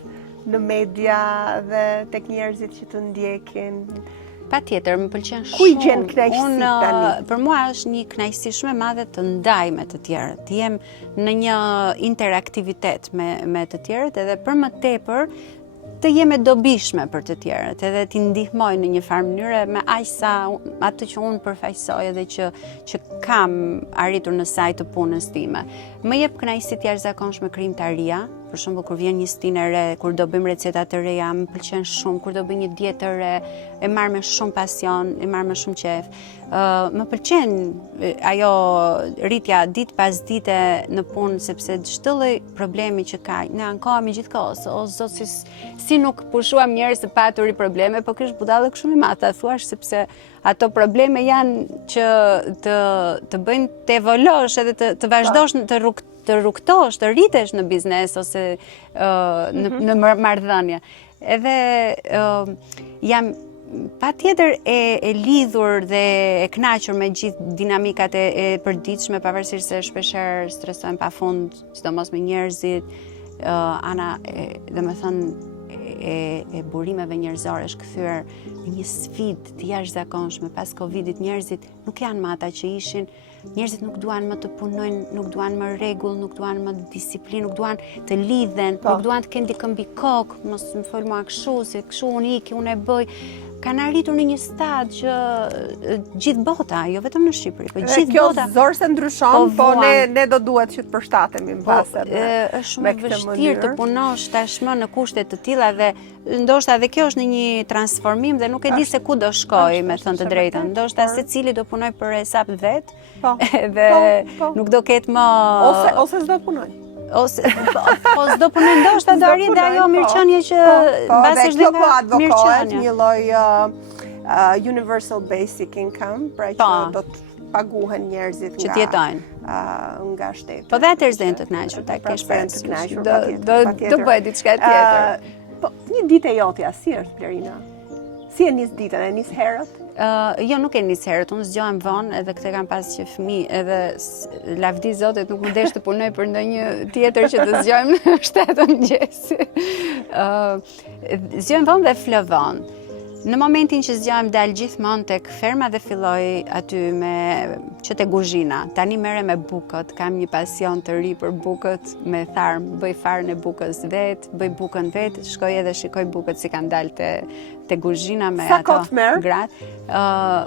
në media dhe tek njerëzit që të ndjekin? Patjetër, më pëlqen shumë. Ku i gjen kënaqësi tani? Për mua është një kënaqësi shumë e madhe të ndaj me të tjerët, të jem në një interaktivitet me të tjerët, edhe për më tepër të jem e dobishme për të tjerët, edhe t'i ndihmoj në një farë mënyre me aq sa atë që unë përfaqësoj edhe që kam arritur në saj të punës time. Më jep kënaqësi të jashtëzakonshme krijimtaria. Për shembull, kur vjen një stinë e re, kur do bëjmë receta të reja, më pëlqen shumë, kur do bëj një dietë të re, e marr me shumë pasion, e marr me shumë qejf. Më pëlqen ajo rritja ditë pas dite në punë, sepse çdo lloj problemi që ka, ne ankohemi gjithkohës, o zot si nuk pushuam njerëz të paturi probleme, po ky është budallë shumë i madh, ta thuash, sepse ato probleme janë që të bëjnë të evoluosh edhe të vazhdosh të rrugtosh, të rritesh në biznes ose në marrëdhënie. Edhe jam patjetër e lidhur dhe e kënaqur me gjithë dinamikat e përditshme, pavarësisht se shpeshherë stresojmë pafund, sidomos me njerëzit, ana, domethënë e burimeve njerëzore është kthyer në një sfidë të jashtëzakonshme. Pas Covidit njerëzit nuk janë më ata që ishin. Njerëzit nuk duan më të punojnë, nuk duan më rregull, nuk duan më disiplinë, nuk duan të lidhen, nuk duan të kenë dikë mbi kokë, mos më fol mua kështu, se kështu unë iki, unë e bëj. Kanë arritur në një stad që gjithë bota, jo vetëm në Shqipëri, po gjithë bota. Kjo zorse ndryshon, po ne do duhet që të përshtatemi mbase. Është shumë vështirë të punosh tashmë në kushte të tilla dhe ndoshta edhe kjo është në një transformim dhe nuk e di se ku do shkoj, me thënë të drejtën. Ndoshta secili do punoj për hesap vet, dhe nuk do ketë më ose s'do punoj. Ose po s'do punoj, ndoshta do arrit dhe ajo mirëqenie që mbas është dhe advokohet një lloj universal basic income, pra që do të paguhen njerëzit që t'jetojnë nga shteti. Po dhe atëherë zën të kënaqur, ta kesh parasysh. Do bëj diçka tjetër. Po një ditë e jotja si është, Blerina? Si e nis ditën? E nis herët? Jo, nuk e nis herët, unë zgjohem vonë, edhe këtë kam pas që fëmijë, edhe lavdi Zotit nuk më desh të punoj për ndonjë tjetër që të zgjohem në 7 mëngjesi. Zgjohem vonë dhe flë vonë. Në momentin që zgjohem dal gjithmonë tek ferma dhe filloj aty që te kuzhina. Tani merrem me bukët, kam një pasion të ri për bukët, me tharm, bëj farën e bukës vet, bëj bukën vet, shkoj edhe shikoj bukët si kanë dalë te kuzhina me ato gratë.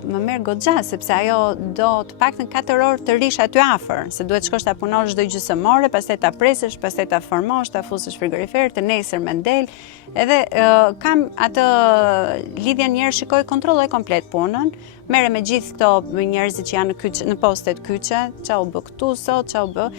Më merr goxha sepse ajo do të paktën 4 orë të rish aty afër, se duhet shkosh ta punosh çdo gjysmore, pastaj ta presësh, pastaj ta formosh, ta fusësh frigorifer, të nesër me ndel. Edhe kam atë lidhjen njerëz, shikoj, kontrolloj komplet punën, merrem me gjithë këto njerëzit që janë në postet kyçe, çau bë këtu sot, çau bë.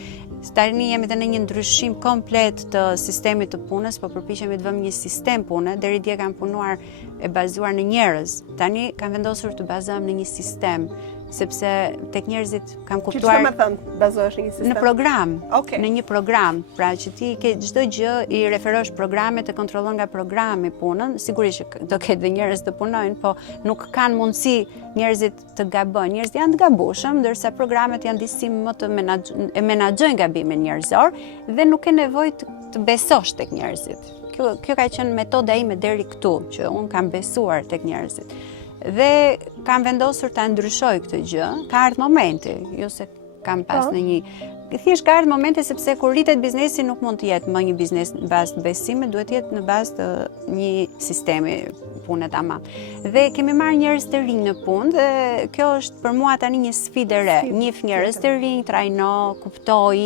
Tani jemi edhe në një ndryshim komplet të sistemit të punës, po përpiqemi të vëmë një sistem pune. Deri dje kam punuar e bazuar në njerëz. Tani kam vendosur të bazohem në një sistem, sepse tek njerëzit kam kuptuar. Çfarë më thën, bazohesh në një sistem? Në program, Okay. në një program, pra që ti ke çdo gjë i referosh programit, të kontrollon nga programi punën, sigurisht që do ketë dhe njerëz të punojnë, po nuk kanë mundësi njerëzit të gabojnë. Njerëzit janë të gabueshëm, ndërsa programet janë disi më të menaxhojnë gabimin njerëzor dhe nuk ke nevojë të besosh tek njerëzit. Kjo ka qenë metoda ime deri këtu, që unë kam besuar tek njerëzit. Dhe kam vendosur ta ndryshoj këtë gjë, ka ardhur momenti, jo se kam pas në një. Thjesht ka ardhur momenti sepse kur rritet biznesi nuk mund të jetë më një biznes në bazë të besimit, duhet të jetë në bazë të një sistemi pune tamam. Dhe kemi marrë njerëz të rinj në punë dhe kjo është për mua tani një sfidë e re. Njeh njerëz të rinj, trajno, kuptoj,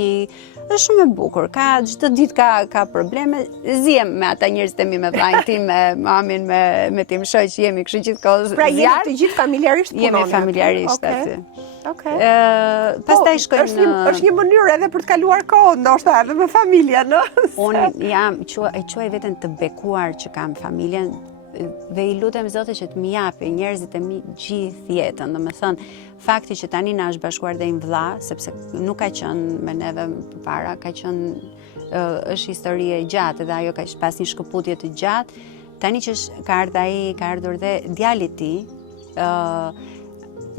është shumë e bukur. Çdo ditë ka probleme. Ziem me ata njerëz të mi, me vllajën tim, me mamin, me tim shoq, jemi kështu gjithkohë. Pra jemi të gjithë familjarisht punoni. Jemi familjarisht aty. Okay. Pastaj shkojmë është një mënyrë edhe për të kaluar kohë, ndoshta edhe me familjen, no? Unë jam e quaj veten të bekuar që kam familjen dhe i lutem Zotit që të më japi njerëzit e mi gjithë jetën. Domethënë, fakti që tani na është bashkuar dhe një vlla, sepse nuk ka qenë me neve përpara, ka qenë është histori e gjatë dhe ajo ka pas një shkëputje të gjatë. Tani që ka ardhur dhe djali i tij,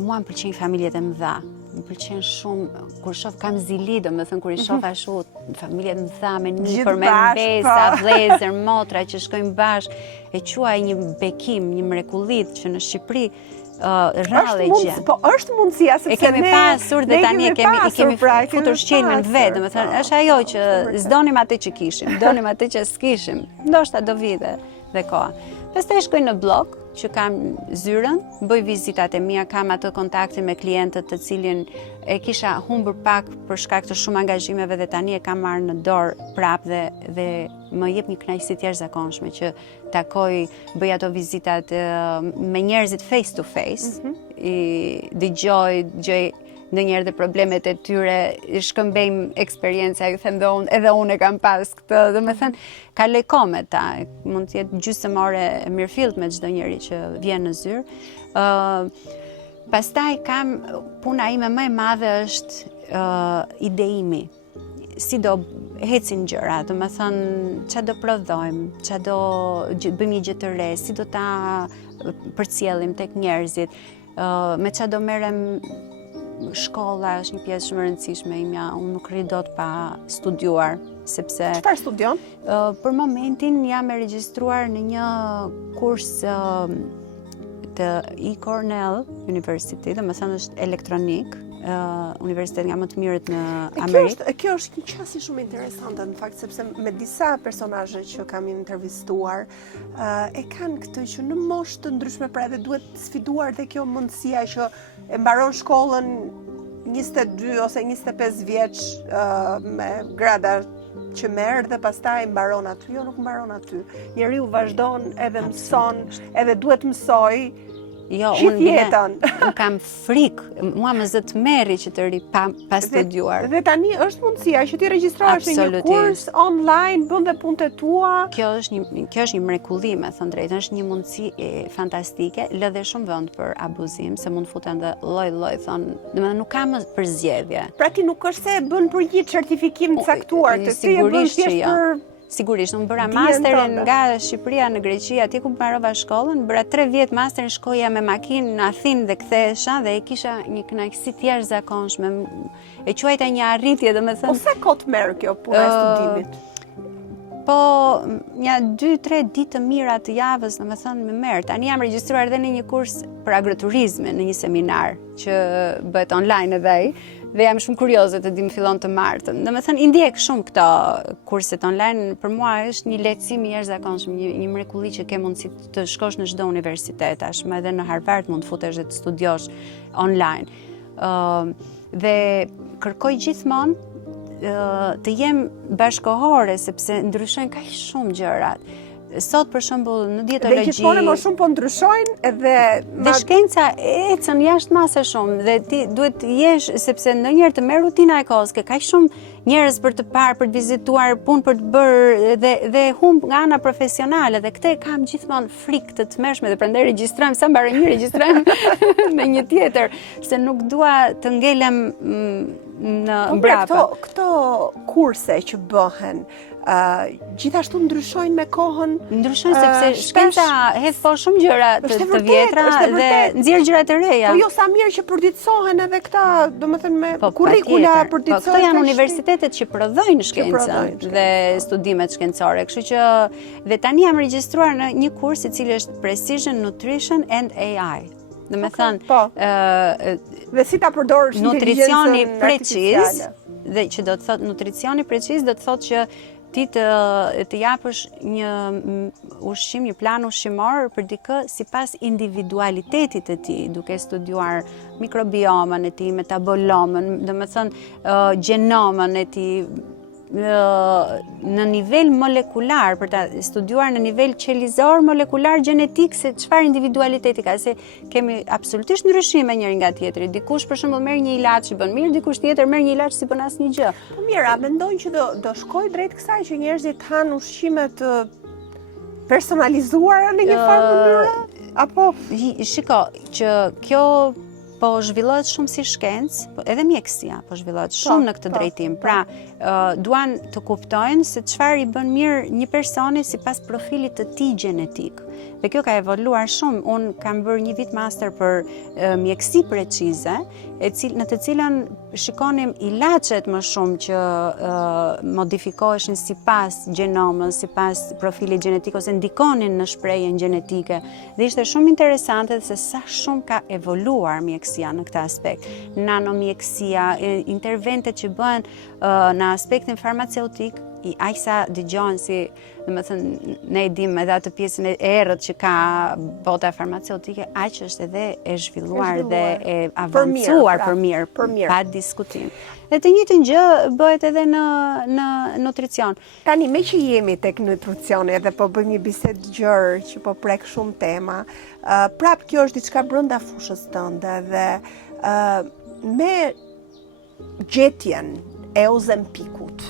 mua më pëlqejnë familjet e mëdha. Më pëlqen shumë kur shoh kam zili, domethënë kur i shoh ashtu familjet e mëdha me nipër, me mbesa, vëllezër, motra që shkojnë bashkë, e quaj një bekim, një mrekulli që në Shqipëri rrallë gjë. Po është mundësia sepse e kemi pasur dhe tani i kemi futur shqenjën vetë, domethënë është ajo që s'donim atë që kishim, donim atë që s'kishim. Ndoshta do vi dhe koha. Pastaj shkoj në blog, që kam zyrën, bëj vizitat e mia, kam atë kontakte me klientët të cilin e kisha humbur pak për shkak të shumë angazhimeve dhe tani e kam marrë në dorë prap dhe më jep një kënaqësi të jashtëzakonshme që takoj, bëj ato vizitat me njerëzit face to face, dëgjoj ndonjëherë dhe problemet e tyre, shkëmbejmë eksperjenca, ju them edhe unë e kam pas këtë, domethënë kaloj kohë me ta, mund të jetë gjysmore e mirëfillt me çdo njeri që vjen në zyrë. Pastaj puna ime më e madhe është ideimi. Si do hecin gjëra, domethënë ç'a do prodhojmë, ç'a do bëjmë një gjë të re, si do ta përcjellim tek njerëzit, me ç'a do merrem. Shkolla është një pjesë shumë e rëndësishme imja, unë nuk rri dot pa studiuar, sepse... Çfarë studion? Për momentin jam e regjistruar në një kurs të Cornell University, domethënë është elektronik, universitet nga më të mirët në Amerikë. Kjo është një qasje shumë interesante në fakt, sepse me disa personazhe që kam intervistuar e kanë këtë që në moshë të ndryshme, pra edhe duhet sfiduar dhe kjo mundësia që e mbaron shkollën 22 ose 25 vjeç me grada që merr dhe pastaj mbaron aty, jo nuk mbaron aty. Njeriu vazhdon edhe mëson, edhe duhet mësoj. Jo, unë kam frikë, mua më zë të merri që të ri pa studiuar. Dhe tani është mundësia që ti regjistrohesh në një kurs online, bën dhe punët e tua. Kjo është një mrekulli, me thënë drejtë, është një mundësi fantastike, lë dhe shumë vend për abuzim, se mund futen dhe lloj, thonë, domethënë nuk ka më përzgjedhje. Pra ti nuk është se e bën për një certifikim të caktuar, ti e bën thjesht për Sigurisht, unë bëra masterin nga Shqipëria në Greqi, aty ku mbarova shkollën, bëra 3 vjet masterin, shkoja me makinë në Athinë dhe kthehesha dhe e kisha një kënaqësi të jashtëzakonshme. E quajta një arritje, domethënë. Po sa kohë të merr kjo puna e studimit? Po, një 2-3 ditë të mira të javës, domethënë më merr. Tani jam regjistruar edhe në një kurs për agroturizmin, në një seminar që bëhet online edhe ai. Dhe jam shumë kurioze të di më fillon të martën. Domethënë i ndjek shumë këto kurset online, për mua është një lehtësim i jashtëzakonshëm, një mrekulli që ke mundësi të shkosh në çdo universitet, tashmë edhe në Harvard mund të futesh dhe të studiosh online. Dhe kërkoj gjithmonë të jem bashkohore sepse ndryshojnë kaq shumë gjërat. sot për shembull në Dhe dietologji gjithmonë më shumë po ndryshojnë edhe dhe shkenca ecën jashtë masë shumë dhe ti duhet të jesh sepse ndonjëherë të merr rutina e kohës, ke kaq shumë njerëz për të parë, për të vizituar, punë për të bërë dhe humb nga ana profesionale dhe këtë kam gjithmonë frikë të tmerrshme dhe prandaj regjistrojmë sa mbaroj një regjistrojmë me një tjetër se nuk dua të ngelem në mbrapa. Këto kurse që bëhen gjithashtu ndryshojnë me kohën. Ndryshojnë sepse shkenca hedh po shumë gjëra të vjetra dhe nxjerr gjëra të reja. Po jo sa mirë që përditësohen edhe këta, domethënë me kurrikula përditësohen. Këto janë universitetet që prodhojnë shkencën dhe studimet shkencore. Kështu që dhe tani jam regjistruar në një kurs i cili është Precision Nutrition and AI. Do me thënë, dhe si ta përdorësh nutricioni preciz, dhe që do të thotë nutricioni preciz do të thotë që ti të japësh një ushqim, një plan ushqimor për dikë sipas individualitetit të tij, duke studiuar mikrobiomën e tij, metabolomën, do me thënë gjenomën e tij, në nivel molekular, për ta studiuar në nivel qelizor, molekular, gjenetik, se çfarë individualiteti ka, se kemi absolutisht ndryshime njëri nga tjetri. Dikush për shembull merr një ilaç që bën mirë, dikush tjetër merr një ilaç si bën asnjë gjë. Po mirë, a mendon që do shkoj drejt kësaj që njerëzit hanë ushqime të personalizuara në një farë mënyrë? Apo shiko, që kjo po zhvillohet shumë si shkencë, edhe mjekësia po zhvillohet shumë në këtë drejtim. Pra, duan të kuptojnë se çfarë i bën mirë një personi sipas profilit të tij gjenetik. Dhe kjo ka evoluar shumë. Unë kam bërë një vit master për mjekësi precize, në të cilën shikonim ilaçet më shumë që modifikoheshin sipas gjenomës, sipas profilit gjenetik ose ndikonin në shprehjen gjenetike. Dhe ishte shumë interesante se sa shumë ka evoluar mjekësia në këtë aspekt. Nanomjekësia, interventet që bëhen në aspektin farmaceutik, aq sa dëgjojnë si, domethënë, ne e dim edhe atë pjesën e errët që ka bota farmaceutike, aq është edhe e zhvilluar dhe e avancuar për mirë, pa diskutim. Dhe të njëjtën gjë bëhet edhe në nutricion. Tani me që jemi tek nutricioni edhe po bëjmë një bisedë gjerë që po prek shumë tema, prap kjo është diçka brenda fushës tënde dhe me gjetjen e Ozempikut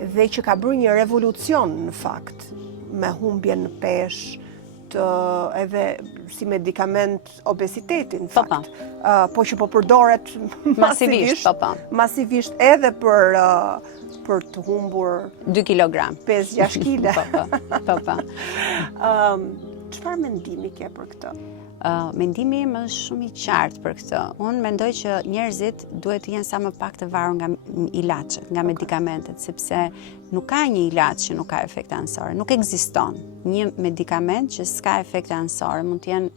dhe që ka bërë një revolucion në fakt me humbjen në peshë edhe si medikament obesitetin në fakt. Po që po përdoret masivisht edhe për të humbur 2 kilogram, 5-6 kg. Çfarë mendimi ke për këtë? Mendimi im është shumë i qartë për këtë. Unë mendoj që njerëzit duhet të jenë sa më pak të varur nga ilaçet, nga medikamentet, sepse nuk ka një ilaç që nuk ka efekte anësore. Nuk ekziston një medikament që s'ka efekte anësore. Mund të jenë,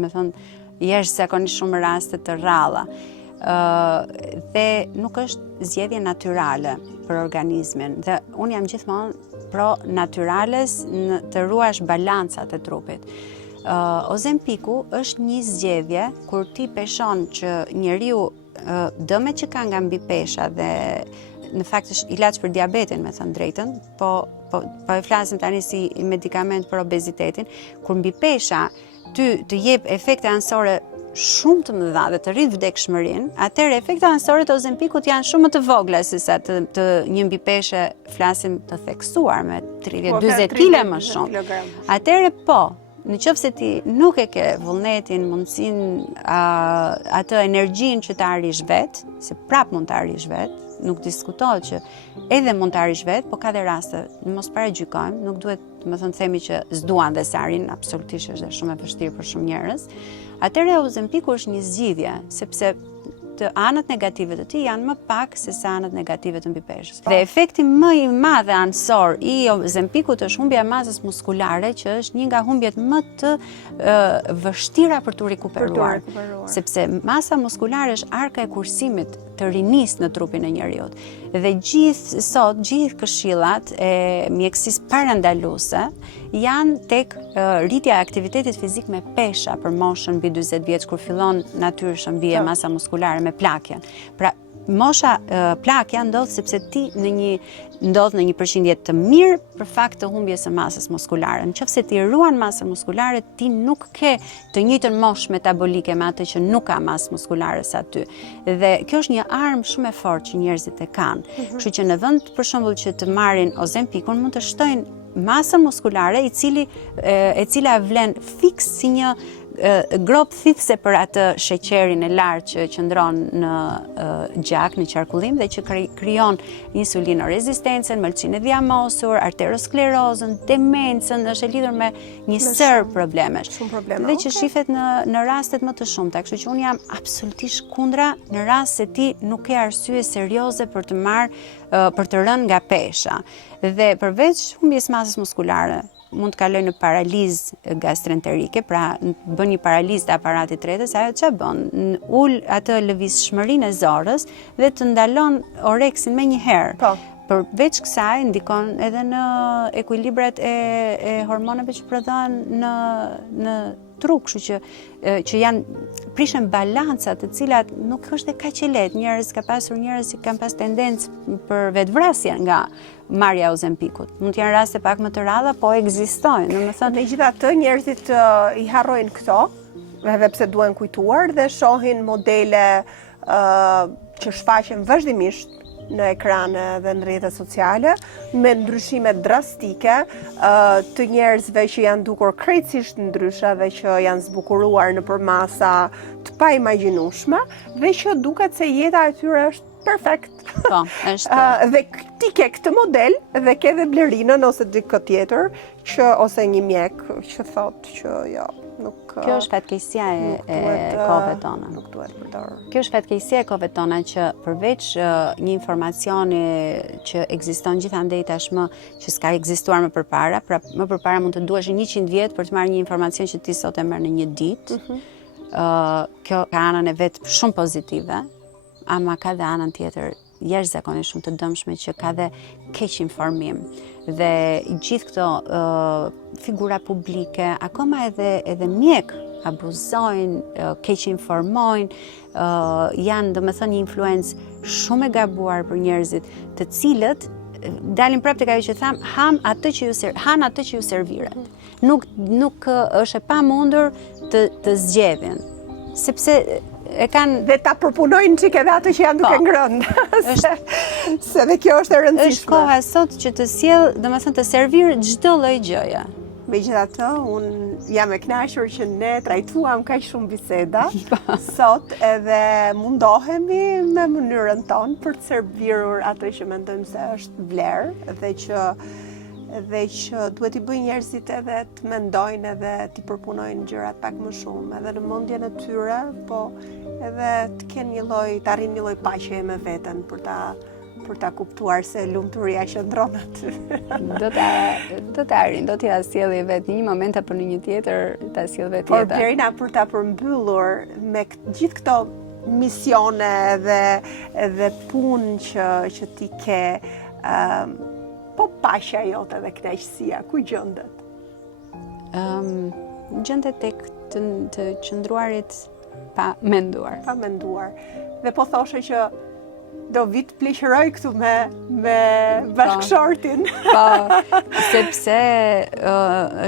me thonë, jashtëzakonisht shumë raste të rralla. Dhe nuk është zgjedhje natyrale për organizmin. Dhe unë jam gjithmonë pro natyrales të ruash balancat e trupit. Ozempiku është një zgjedhje kur ti peshon që njeriu dëmet që ka nga mbi pesha dhe në fakt është ilaç për diabetin, me thënë drejtën, po e flasim tani si medikament për obezitetin, kur mbi pesha ty të jep efekte anësore shumë të mëdha dhe të rrit vdekshmërinë, atëherë efektet anësore të Ozempikut janë shumë më të vogla se sa të një mbi peshe flasim të theksuar me 30-40 kg më shumë. Atëherë po, në qoftë se ti nuk e ke vullnetin, mundësinë, atë energjinë që të arrish vetë, se prap mund të arrish vetë, nuk diskutohet që edhe mund të arrish vetë, po ka dhe raste, mos paragjykojmë, nuk duhet, më thënë, themi që s'duan dhe se arrin, absolutisht është shumë e vështirë për shumë njerëz. Atëherë Ozempiku është një zgjidhje, sepse të anët negative të tij janë më pak se sa anët negative të mbipeshës. Dhe efekti më i madh anësor i Ozempikut është humbja e masës muskulare, që është një nga humbjet më të vështira për të rikuperuar. Sepse masa muskulare është arka e kursimit të rinis në trupin e njeriut. Dhe gjithë këshillat e mjekësisë parandaluese janë tek rritja e aktivitetit fizik me pesha për moshën mbi 40 vjeç, kur fillon natyrshëm bie masa muskulare me plakjen. Pra, mosha plakja ndodh sepse ti ndodh në një përqindje të mirë për fakt të humbjes së masës muskulare. Nëse ti ruan masën muskulare, ti nuk ke të njëjtën moshë metabolike me atë që nuk ka masë muskulare sa ty. Dhe kjo është një armë shumë e fortë që njerëzit e kanë. Kështu që në vend për shembull që të marrin Ozempikun, mund të shtojnë masën muskulare e cila vlen fiks si një grop thithse për atë sheqerin e lartë që qëndron në gjak, në qarkullim dhe që krijon insulinorezistencën, mëlçinë e dhjamosur, arteriosklerozën, demencën, është e lidhur me një sër problemesh. Dhe që shifet në rastet më të shumta. Kështu që unë jam absolutisht kundra në rast se ti nuk ke arsye serioze për të rënë nga pesha. Dhe përveç humbjes masës muskulare, mund të kaloj në paralizë gastroenterike, pra bën një paralizë të aparatit tretës, ajo ç'a bën? Ul atë lëvizshmërinë e zorës dhe të ndalon oreksin me një herë. Përveç kësaj ndikon edhe në ekuilibrat e hormoneve që prodhohen në truk, kështu që prishen balanca të cilat nuk është e kaq e lehtë. Ka pasur njerëz që kanë pas tendencë për vetvrasje nga marrja e Ozempikut. Mund të janë raste pak më të rralla, po ekzistojnë. Domethënë, megjithatë njerëzit i harrojnë këto, edhe pse duhen kujtuar dhe shohin modele që shfaqen vazhdimisht në ekrane dhe në rrjetet sociale, me ndryshime drastike të njerëzve që janë dukur krejtësisht ndryshe dhe që janë zbukuruar nëpër masa të paimagjinueshme dhe që duket se jeta e tyre është perfekt. Po, është. Dhe ti ke këtë model dhe ke dhe blerinën ose dikë tjetër ose një mjek që thotë që jo, nuk. Kjo është fatkeqësia e kohëve tona. Nuk duhet përdor. Kjo është fatkeqësia e kohëve tona që përveç një informacioni që ekziston gjithandej tashmë që s'ka ekzistuar më përpara, pra më përpara mund të duhesh 100 vjet për të marrë një informacion që ti sot e merr në një ditë. Kjo ka anën e vet shumë pozitive, ama ka dhe anën tjetër jashtëzakonisht shumë të dëmshme që ka dhe keq informim. Dhe gjithë këto figura publike, akoma edhe mjek abuzojnë, keq informojnë, janë domethënë një influencë shumë e gabuar për njerëzit, të cilët dalin prapë tek ajo që tham, han atë që ju serviret. Nuk është e pamundur të zgjedhin, sepse e kanë dhe ta përpunojnë çike edhe ato që janë duke ngrënë. Se dhe kjo është e rëndësishme. Është koha sot që të sjell, domethënë të servir çdo lloj gjëje. Megjithatë, unë jam e kënaqur që ne trajtuam kaq shumë biseda sot edhe mundohemi me mënyrën tonë për të servirur atë që mendojmë se është vlerë dhe që duhet i bëjnë njerëzit edhe të mendojnë edhe të përpunojnë gjërat pak më shumë, edhe në mendjen e tyre, po edhe të kenë të arrijnë një lloj paqeje me veten për ta kuptuar se lumturia qëndron aty. Do ta arrin, do t'ja sjellë vetë në një moment apo në një tjetër, ta sjell vetë jeta. Por Blerina, për ta përmbyllur me gjithë këto misione dhe punë që ti ke, po paqja jote dhe kënaqësia, ku gjendet? Gjendet tek të qëndruarit pa menduar. Pa menduar. Dhe po thoshe që do vit pleqëroj këtu me bashkëshortin. Po, sepse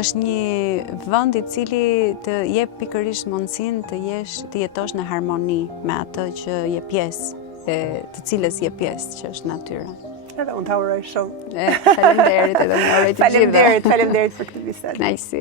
është një vend i cili të jep pikërisht mundësinë të jetosh në harmoni me atë që je pjesë, të cilës je pjesë, që është natyra. Edhe unë ta uroj shumë. Faleminderit edhe unë uroj të gjithëve. Faleminderit për këtë bisedë. Kënaqësi.